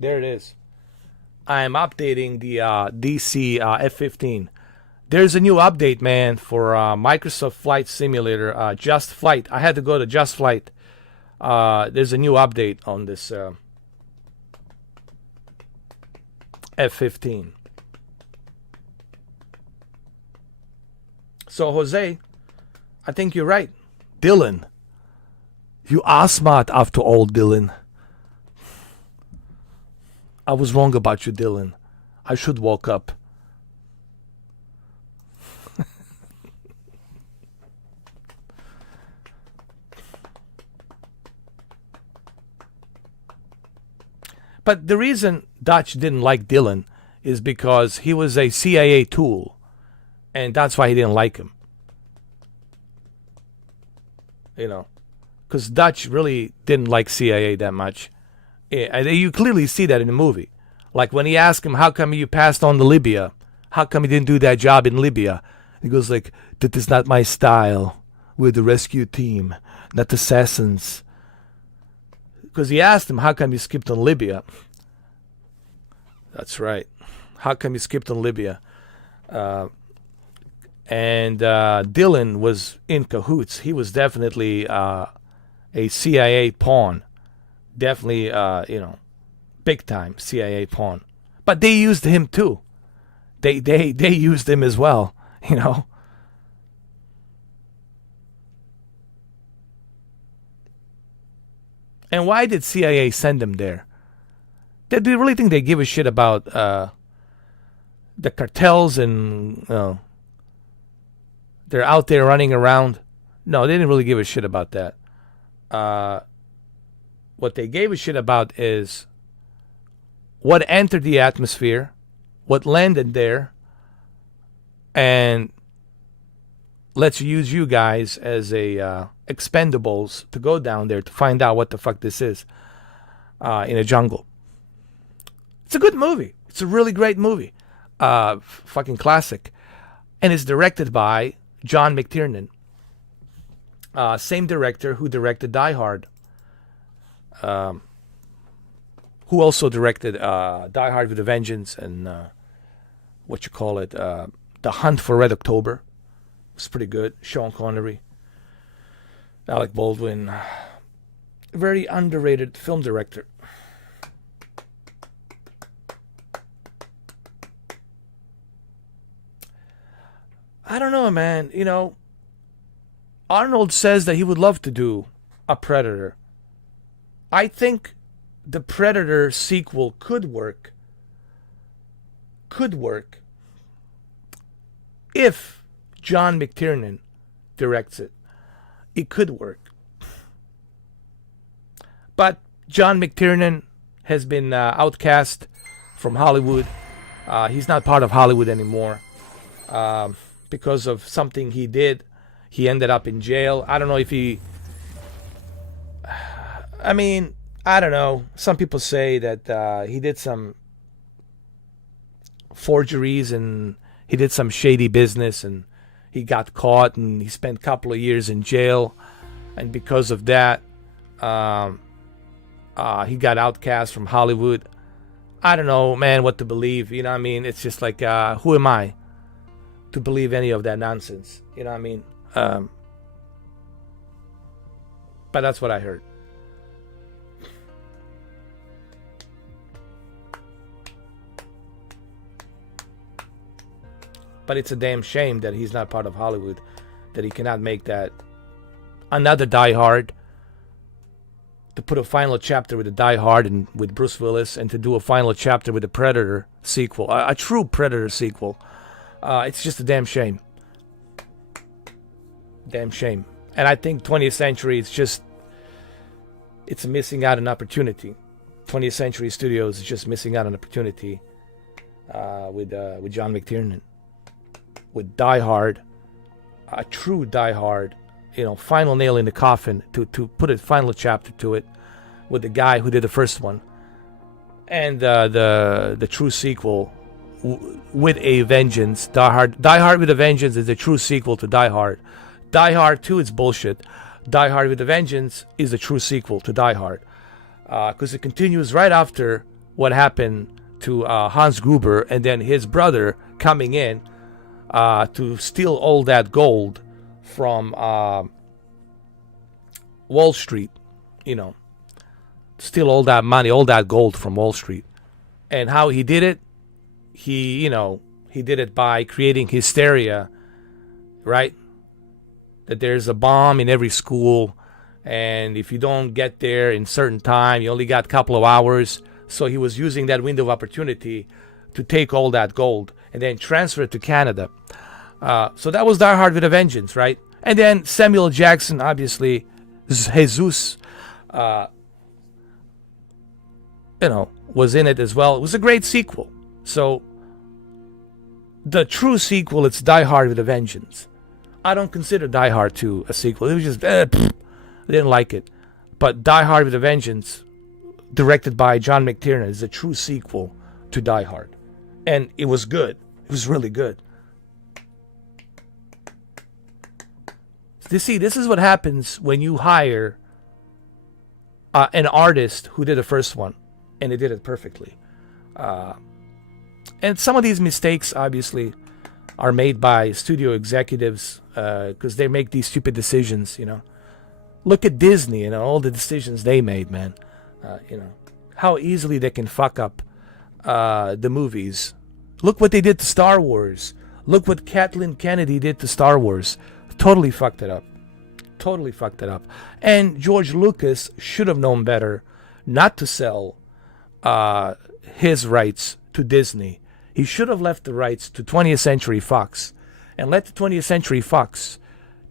There it is. I am updating the DC F-15. There's a new update, man, for Microsoft Flight Simulator, Just Flight. I had to go to Just Flight. There's a new update on this F-15. So, Jose, I think you're right. Dylan, you are smart after all, Dylan. I was wrong about you, Dylan. I should woke up. But the reason Dutch didn't like Dylan is because he was a CIA tool. And that's why he didn't like him. You know, because Dutch really didn't like CIA that much. Yeah, you clearly see that in the movie. Like when he asked him, how come you passed on to Libya? How come you didn't do that job in Libya? He goes like, that is not my style. We're the rescue team, not assassins. Because he asked him, how come you skipped on Libya? That's right. How come you skipped on Libya? And Dylan was in cahoots. He was definitely a CIA pawn. Definitely, big time CIA pawn. But they used him too. They used him as well, you know. And why did CIA send him there? Do you really think they give a shit about the cartels and they're out there running around? No, they didn't really give a shit about that. What they gave a shit about is what entered the atmosphere, what landed there, and let's use you guys as a expendables to go down there to find out what the fuck this is in a jungle. It's a good movie. It's a really great movie. Fucking classic. And it's directed by John McTiernan. Same director who directed Die Hard. Who also directed Die Hard with a Vengeance and The Hunt for Red October. It's pretty good. Sean Connery, Alec Baldwin. Very underrated film director. I don't know, man. You know, Arnold says that he would love to do a Predator. I think the Predator sequel could work. If John McTiernan directs it. It could work. But John McTiernan has been outcast from Hollywood. He's not part of Hollywood anymore. Because of something he did. He ended up in jail. I don't know if he... I mean, I don't know. Some people say that he did some forgeries and he did some shady business and he got caught and he spent a couple of years in jail. And because of that, he got outcast from Hollywood. I don't know, man, what to believe. You know what I mean? It's just like, who am I to believe any of that nonsense? You know what I mean? But that's what I heard. But it's a damn shame that he's not part of Hollywood, that he cannot make that another Die Hard, to put a final chapter with the Die Hard and with Bruce Willis, and to do a final chapter with the Predator sequel, a true Predator sequel. It's just a damn shame. Damn shame. And I think 20th Century, it's missing out an opportunity. 20th Century Studios is just missing out on an opportunity with John McTiernan. With Die Hard, a true Die Hard, final nail in the coffin to put a final chapter to it with the guy who did the first one. And the true sequel with a vengeance. Die Hard with a Vengeance is the true sequel to Die Hard. Die Hard 2 is bullshit. Die Hard with a Vengeance is the true sequel to Die Hard. Because it continues right after what happened to Hans Gruber and then his brother coming in to steal all that gold from Wall Street. Steal all that money, all that gold from Wall Street. And how he did it? He did it by creating hysteria, right? That there's a bomb in every school, and if you don't get there in certain time, you only got a couple of hours. So he was using that window of opportunity to take all that gold and then transfer it to Canada. So that was Die Hard with a Vengeance, right? And then Samuel Jackson, obviously, Jesus, was in it as well. It was a great sequel. So the true sequel, it's Die Hard with a Vengeance. I don't consider Die Hard 2 a sequel. It was just, I didn't like it. But Die Hard with a Vengeance, directed by John McTiernan, is a true sequel to Die Hard. And it was good. It was really good. You see, this is what happens when you hire an artist who did the first one. And they did it perfectly. And some of these mistakes, obviously, are made by studio executives because they make these stupid decisions, Look at Disney, all the decisions they made, man. How easily they can fuck up the movies. Look what they did to Star Wars. Look what Kathleen Kennedy did to Star Wars. Totally fucked it up. Totally fucked it up. And George Lucas should have known better not to sell his rights to Disney. He should have left the rights to 20th Century Fox and let the 20th Century Fox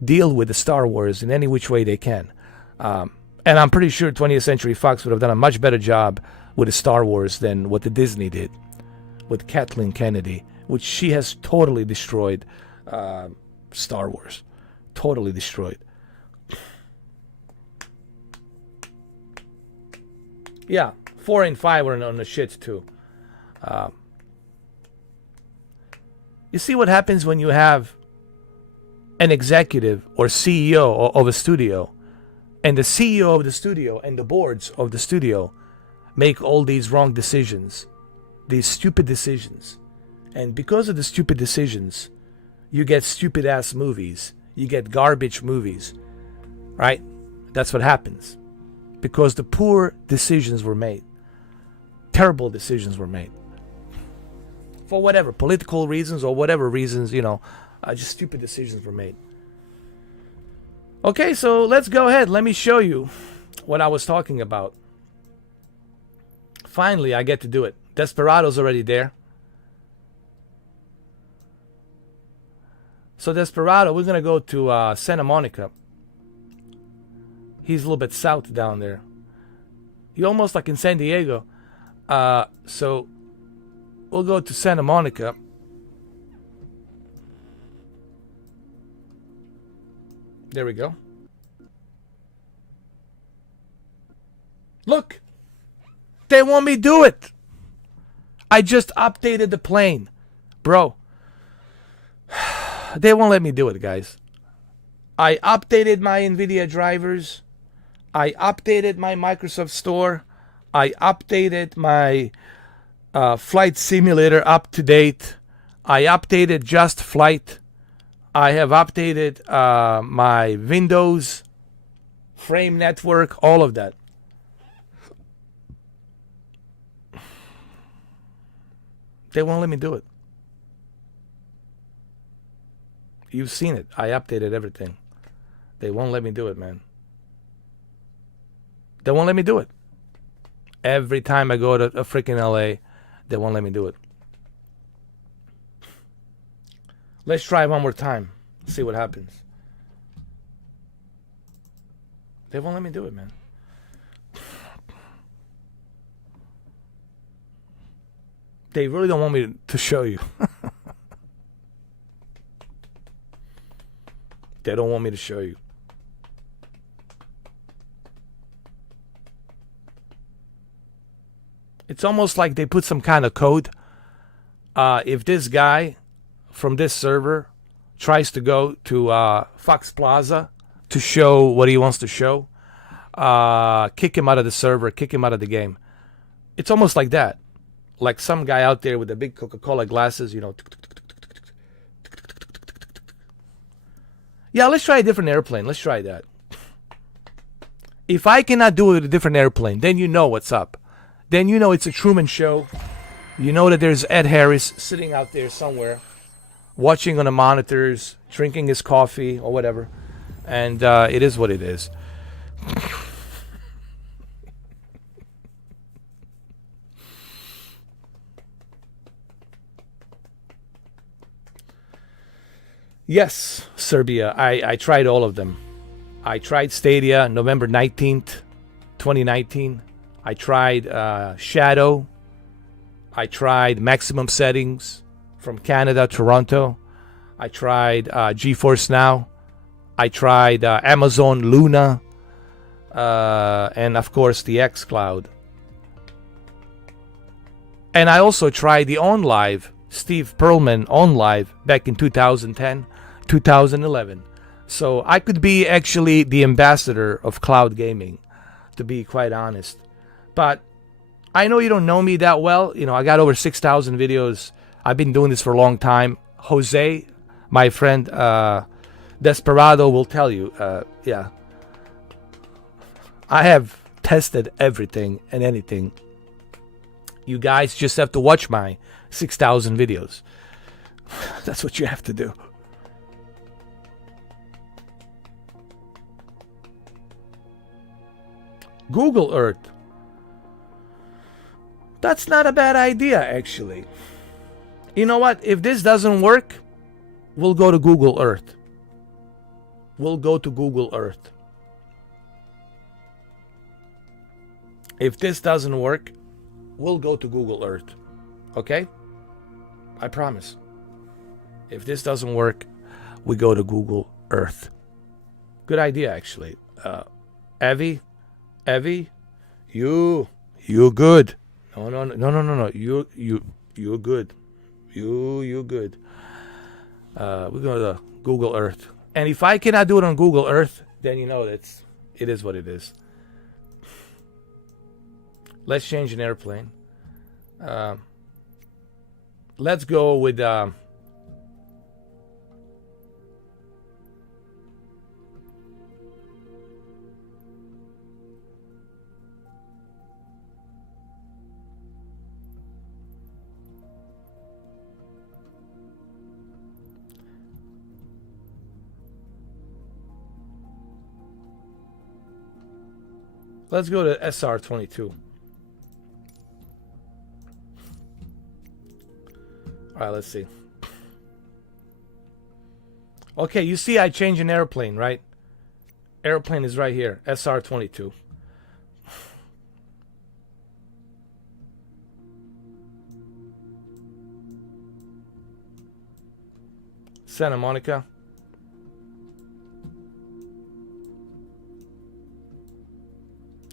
deal with the Star Wars in any which way they can. And I'm pretty sure 20th Century Fox would have done a much better job with the Star Wars than what the Disney did with Kathleen Kennedy, which she has totally destroyed Star Wars. Totally destroyed. Yeah, 4 and 5 were on the shits too. You see what happens when you have an executive or CEO of a studio, and the CEO of the studio and the boards of the studio make all these wrong decisions, these stupid decisions. And because of the stupid decisions, you get stupid ass movies. You get garbage movies, right? That's what happens. Because the poor decisions were made. Terrible decisions were made. For whatever, political reasons or whatever reasons, just stupid decisions were made. Okay, so let's go ahead. Let me show you what I was talking about. Finally, I get to do it. Desperado's already there. So Desperado, we're going to go to Santa Monica. He's a little bit south down there. He's almost like in San Diego. So we'll go to Santa Monica. There we go. Look! They won't me do it! I just updated the plane. Bro. They won't let me do it, guys. I updated my NVIDIA drivers. I updated my Microsoft Store. I updated my flight simulator up to date. I updated Just Flight. I have updated my Windows frame network, all of that. They won't let me do it. You've seen it. I updated everything. They won't let me do it, man. They won't let me do it. Every time I go to a freaking LA, they won't let me do it. Let's try one more time. See what happens. They won't let me do it, man. They really don't want me to show you. They don't want me to show you. It's almost like they put some kind of code. If this guy from this server tries to go to Fox Plaza to show what he wants to show, kick him out of the server, kick him out of the game. It's almost like that. Like some guy out there with the big Coca-Cola glasses, you know. Yeah, let's try a different airplane. Let's try that. If I cannot do it with a different airplane, then you know what's up. Then you know it's a Truman Show. You know that there's Ed Harris sitting out there somewhere, watching on the monitors, drinking his coffee or whatever. And it is what it is. Yes, Serbia. I tried all of them. I tried Stadia November 19th, 2019. I tried Shadow. I tried maximum settings from Canada, Toronto. I tried GeForce Now. I tried Amazon Luna. And of course the xCloud. And I also tried the OnLive, Steve Perlman OnLive back in 2010, 2011. So I could be actually the ambassador of cloud gaming, to be quite honest. But I know you don't know me that well. You know, I got over 6,000 videos. I've been doing this for a long time. Jose, my friend Desperado, will tell you. Yeah. I have tested everything and anything. You guys just have to watch my 6,000 videos. That's what you have to do. Google Earth. That's not a bad idea, actually. You know what? If this doesn't work, we'll go to Google Earth. We'll go to Google Earth. If this doesn't work, we'll go to Google Earth. Okay? I promise. If this doesn't work, we go to Google Earth. Good idea, actually. Evie, you good. No. You're good. You good. We're going to Google Earth. And if I cannot do it on Google Earth, then you know it is what it is. Let's change an airplane. Let's go with let's go to SR-22. All right, let's see. Okay, you see I changed an airplane, right? Airplane is right here, SR-22. Santa Monica.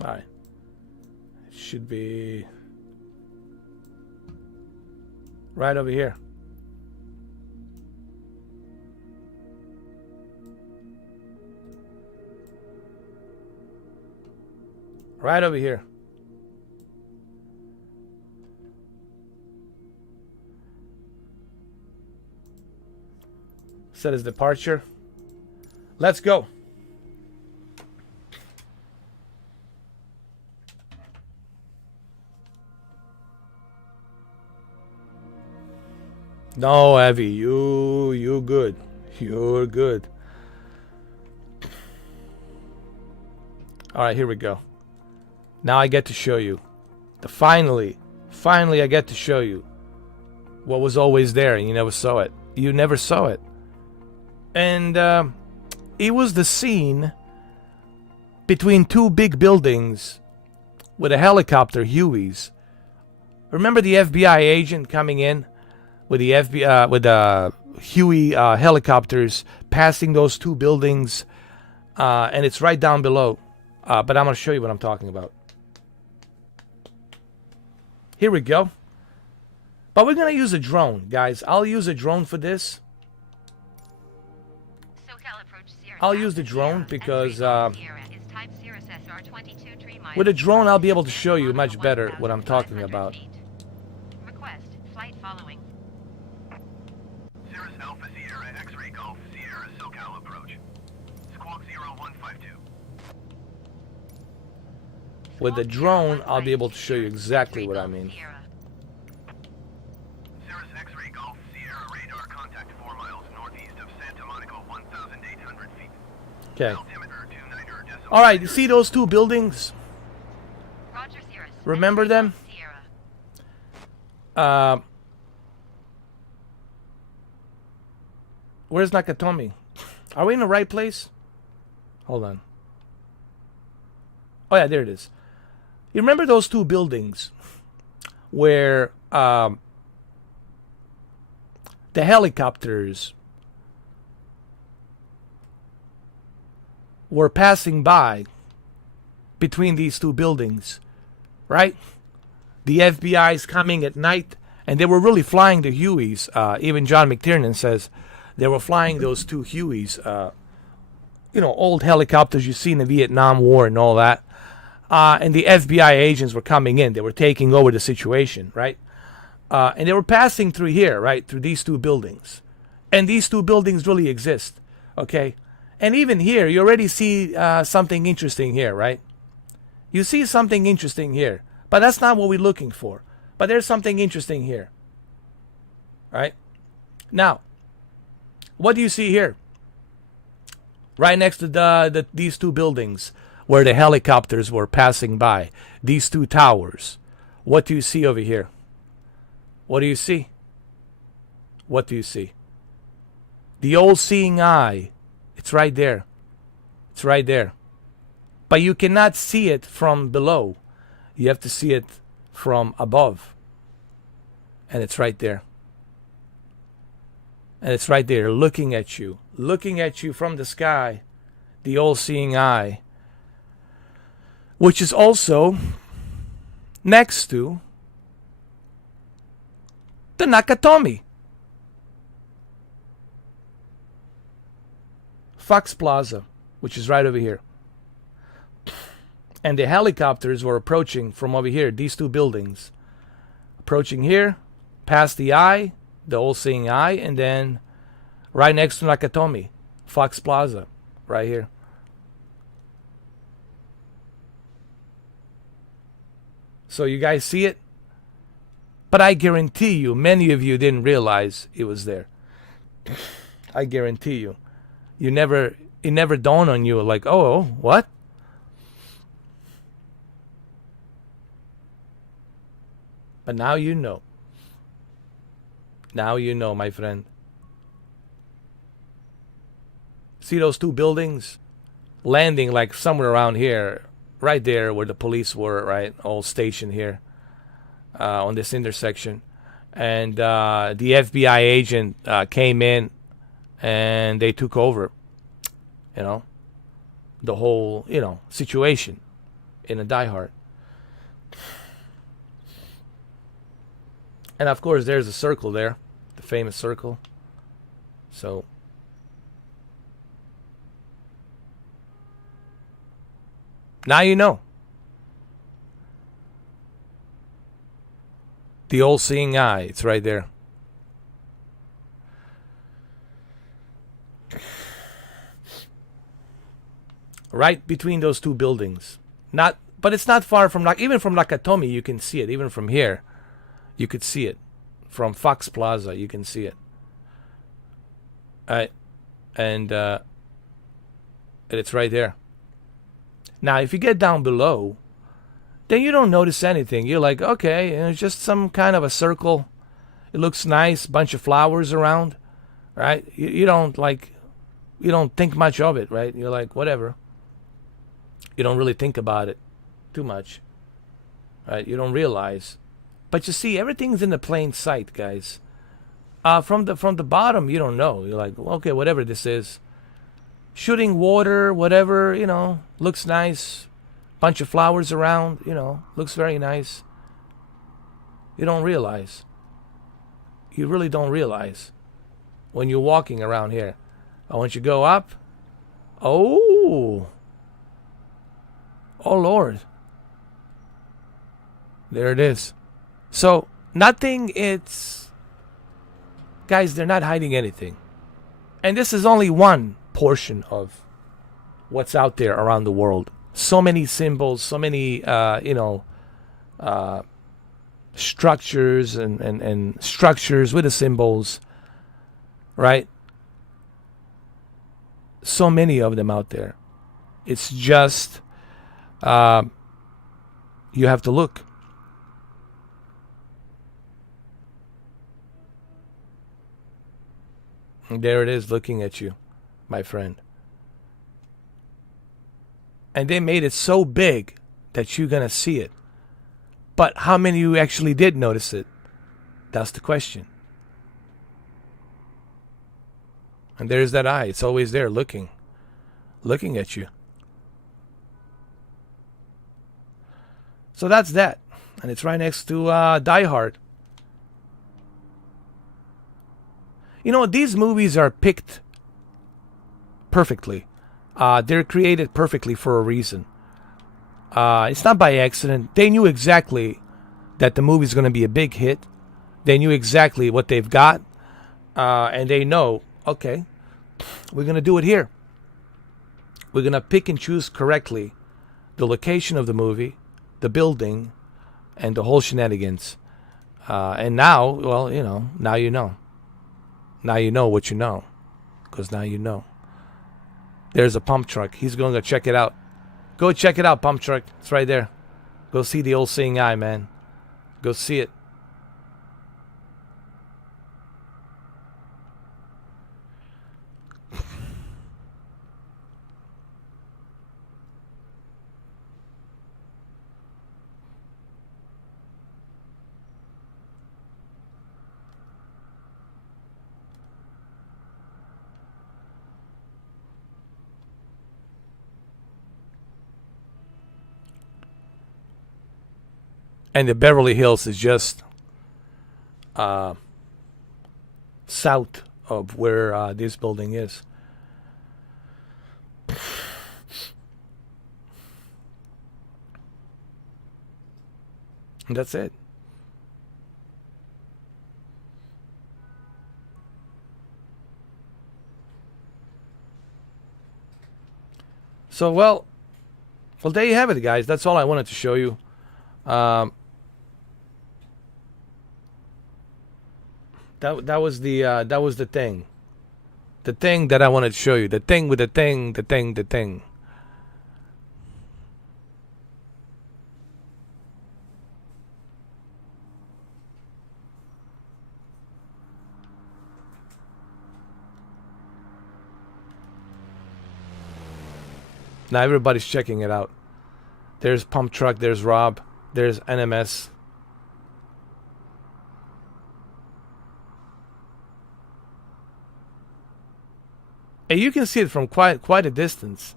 All right. It should be right over here. Right over here. Set as departure. Let's go. No, Evie, you good. You're good. All right, here we go. Now I get to show you. Finally I get to show you what was always there and you never saw it. You never saw it. And it was the scene between two big buildings with a helicopter, Huey's. Remember the FBI agent coming in with the Huey helicopters passing those two buildings, and it's right down below. But I'm going to show you what I'm talking about. Here we go. But we're going to use a drone, guys. I'll use a drone for this. I'll use the drone because with a drone I'll be able to show you much better what I'm talking about. Request flight following. Cirrus Alpha Sierra X-Ray Golf Sierra SoCal approach. Squawk 0152. With the drone I'll be able to show you exactly what I mean. Cirrus X-Ray Golf Sierra radar contact 4 miles northeast of Santa Monica, 1,800 feet. Okay. Altimeter 29 decimal. All right, you see those two buildings? Roger, Cirrus. Remember them? Sierra. Where's Nakatomi? Are we in the right place? Hold on. Oh yeah, there it is. You remember those two buildings where the helicopters were passing by between these two buildings, right? The FBI's coming at night, and they were really flying the Hueys. Even John McTiernan says they were flying those two Hueys, old helicopters you see in the Vietnam War and all that. And the FBI agents were coming in. They were taking over the situation, right? And they were passing through here, right? Through these two buildings. And these two buildings really exist, okay? And even here, you already see something interesting here, right? You see something interesting here. But that's not what we're looking for. But there's something interesting here. Right? Now, what do you see here? Right next to these two buildings where the helicopters were passing by. These two towers. What do you see over here? What do you see? What do you see? The all-seeing eye. It's right there. It's right there. But you cannot see it from below. You have to see it from above. And it's right there. And it's right there looking at you. Looking at you from the sky. The all-seeing eye. Which is also next to the Nakatomi. Fox Plaza, which is right over here. And the helicopters were approaching from over here, these two buildings. Approaching here, past the eye, the all-seeing eye, and then right next to Nakatomi, Fox Plaza, right here. So you guys see it? But I guarantee you, many of you didn't realize it was there. I guarantee you. It never dawned on you like, oh, what? But now you know. Now you know, my friend. See those two buildings? Landing like somewhere around here. Right there where the police were, right? All stationed here. On this intersection. And the FBI agent came in. And they took over. The whole, situation. In a Die Hard. And of course, there's a circle there, the famous circle. So, now you know. The all-seeing eye, it's right there. Right between those two buildings. But it's not far from, even from Nakatomi, you can see it, even from here. You could see it. From Fox Plaza, you can see it. And it's right there. Now, if you get down below, then you don't notice anything. You're like, okay, it's just some kind of a circle. It looks nice, bunch of flowers around. right? You don't think much of it, right? You're like, whatever. You don't really think about it too much, right? You don't realize. But you see, everything's in the plain sight, guys. From the bottom, you don't know. You're like, okay, whatever this is. Shooting water, whatever, looks nice. Bunch of flowers around, looks very nice. You don't realize. You really don't realize when you're walking around here. Once you go up, oh Lord. There it is. So, nothing, guys, they're not hiding anything. And this is only one portion of what's out there around the world. So many symbols, so many, structures and structures with the symbols, right? So many of them out there. It's just, you have to look. And there it is looking at you, my friend. And they made it so big that you're going to see it. But how many of you actually did notice it? That's the question. And there's that eye. It's always there looking at you. So that's that. And it's right next to Die Hard. These movies are picked perfectly. They're created perfectly for a reason. It's not by accident. They knew exactly that the movie's going to be a big hit. They knew exactly what they've got. And they know, okay, we're going to do it here. We're going to pick and choose correctly the location of the movie, the building, and the whole shenanigans. And now, well, now you know. Now you know what you know. Because now you know. There's a pump truck. He's going to check it out. Go check it out, pump truck. It's right there. Go see the old seeing eye, man. Go see it. And the Beverly Hills is just south of where this building is. And that's it. So, well, there you have it, guys. That's all I wanted to show you. That was the thing. The thing that I wanted to show you. The thing with the thing. Now everybody's checking it out. There's Pump Truck, there's Rob, there's NMS. And you can see it from quite a distance.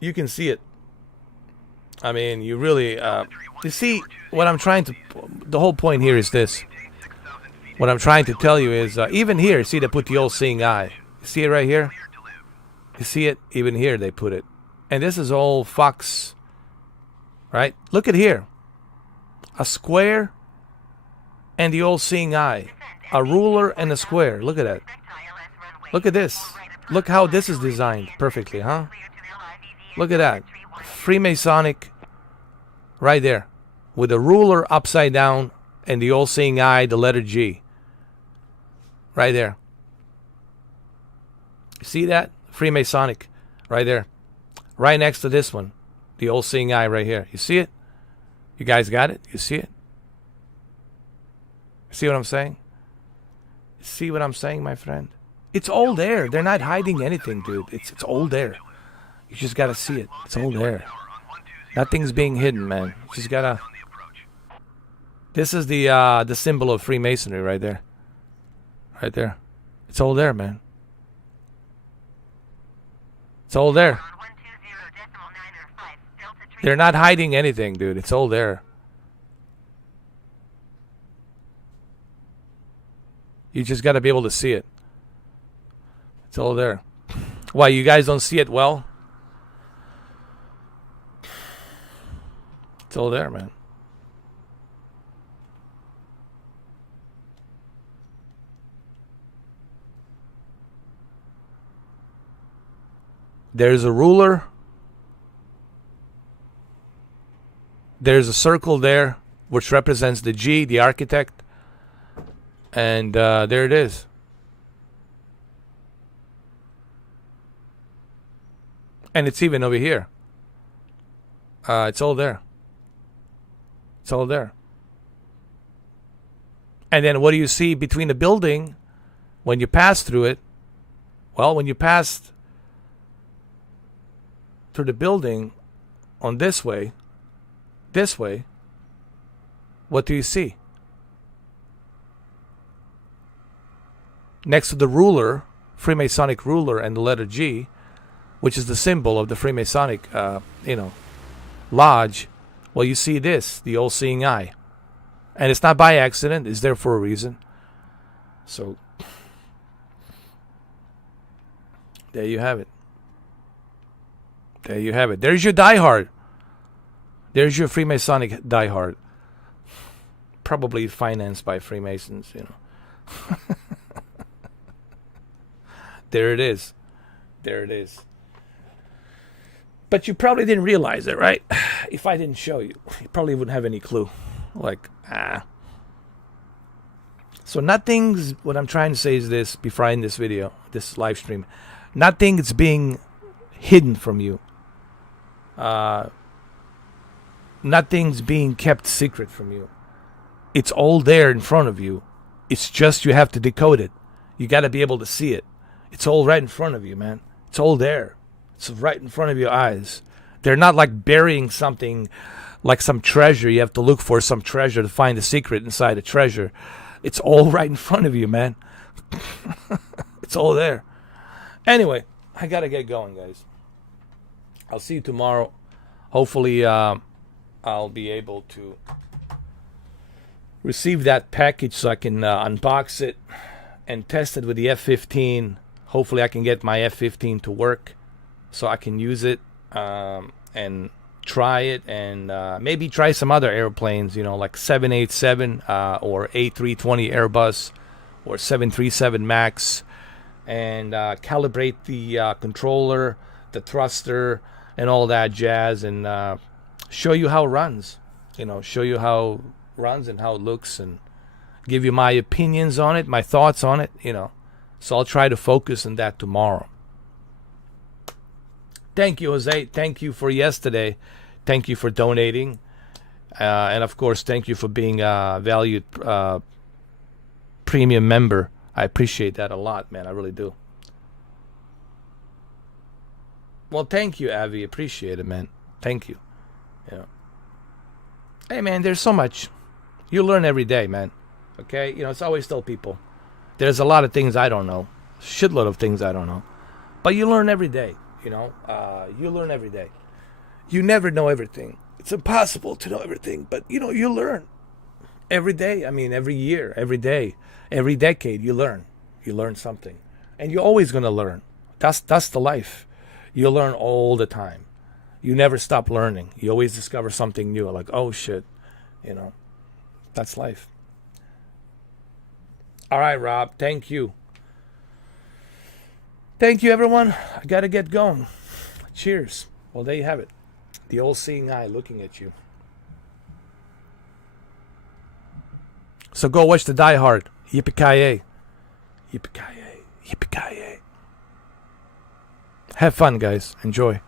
You can see it. I mean, you really... you see, what I'm trying to... The whole point here is this. What I'm trying to tell you is, even here, see, they put the old seeing eye. You see it right here? You see it? Even here, they put it. And this is all Fox. Right? Look at here. A square and the old seeing eye. A ruler and a square. Look at that. Look at this. Look how this is designed perfectly, huh? Look at that. Freemasonic right there. With a ruler upside down and the all-seeing eye, the letter G. Right there. See that? Freemasonic right there. Right next to this one. The all-seeing eye right here. You see it? You guys got it? You see it? See what I'm saying? See what I'm saying, my friend? It's all there. They're not hiding anything, dude. It's all there. You just gotta see it. It's all there. Nothing's being hidden, man. You just gotta. This is the symbol of Freemasonry right there. Right there. It's all there, man. It's all there. They're not hiding anything, dude. It's all there. You just got to be able to see it. It's all there. Why, you guys don't see it well? It's all there, man. There's a ruler. There's a circle there, which represents the G, the architect. And there it is. And it's even over here. It's all there. It's all there. And then what do you see between the building when you pass through it? Well, when you pass through the building on this way, what do you see? Next to the ruler, Freemasonic ruler, and the letter G, which is the symbol of the Freemasonic, lodge, well, you see this, the all-seeing eye. And it's not by accident. It's there for a reason. So, there you have it. There you have it. There's your diehard. There's your Freemasonic diehard. Probably financed by Freemasons, There it is. There it is. But you probably didn't realize it, right? If I didn't show you, you probably wouldn't have any clue. So nothing's, what I'm trying to say is this, before I end this video, this live stream, nothing is being hidden from you. Nothing's being kept secret from you. It's all there in front of you. It's just you have to decode it. You got to be able to see it. It's all right in front of you, man. It's all there. It's right in front of your eyes. They're not like burying something like some treasure. You have to look for some treasure to find the secret inside a treasure. It's all right in front of you, man. It's all there. Anyway, I got to get going, guys. I'll see you tomorrow. Hopefully, I'll be able to receive that package so I can unbox it and test it with the F-15. Hopefully I can get my F-15 to work so I can use it and try it, and maybe try some other airplanes, like 787 or A320 Airbus or 737 MAX, and calibrate the controller, the thruster, and all that jazz, and show you how it runs. Show you how it runs and how it looks, and give you my opinions on it, my thoughts on it, So I'll try to focus on that tomorrow. Thank you, Jose. Thank you for yesterday. Thank you for donating. And, of course, thank you for being a valued premium member. I appreciate that a lot, man. I really do. Well, thank you, Avi. Appreciate it, man. Thank you. Hey, man, there's so much. You learn every day, man. Okay? It's always tell people. There's a lot of things I don't know. Shitload of things I don't know. But you learn every day, you learn every day. You never know everything. It's impossible to know everything. But, you learn. Every day. I mean, every year, every day, every decade, you learn. You learn something. And you're always going to learn. That's the life. You learn all the time. You never stop learning. You always discover something new. Like, oh, shit. That's life. All right, Rob. Thank you. Thank you, everyone. I got to get going. Cheers. Well, there you have it. The all-seeing eye looking at you. So go watch The Die Hard. Yippee-ki-yay. Yippee-ki-yay. Yippee-ki-yay. Have fun, guys. Enjoy.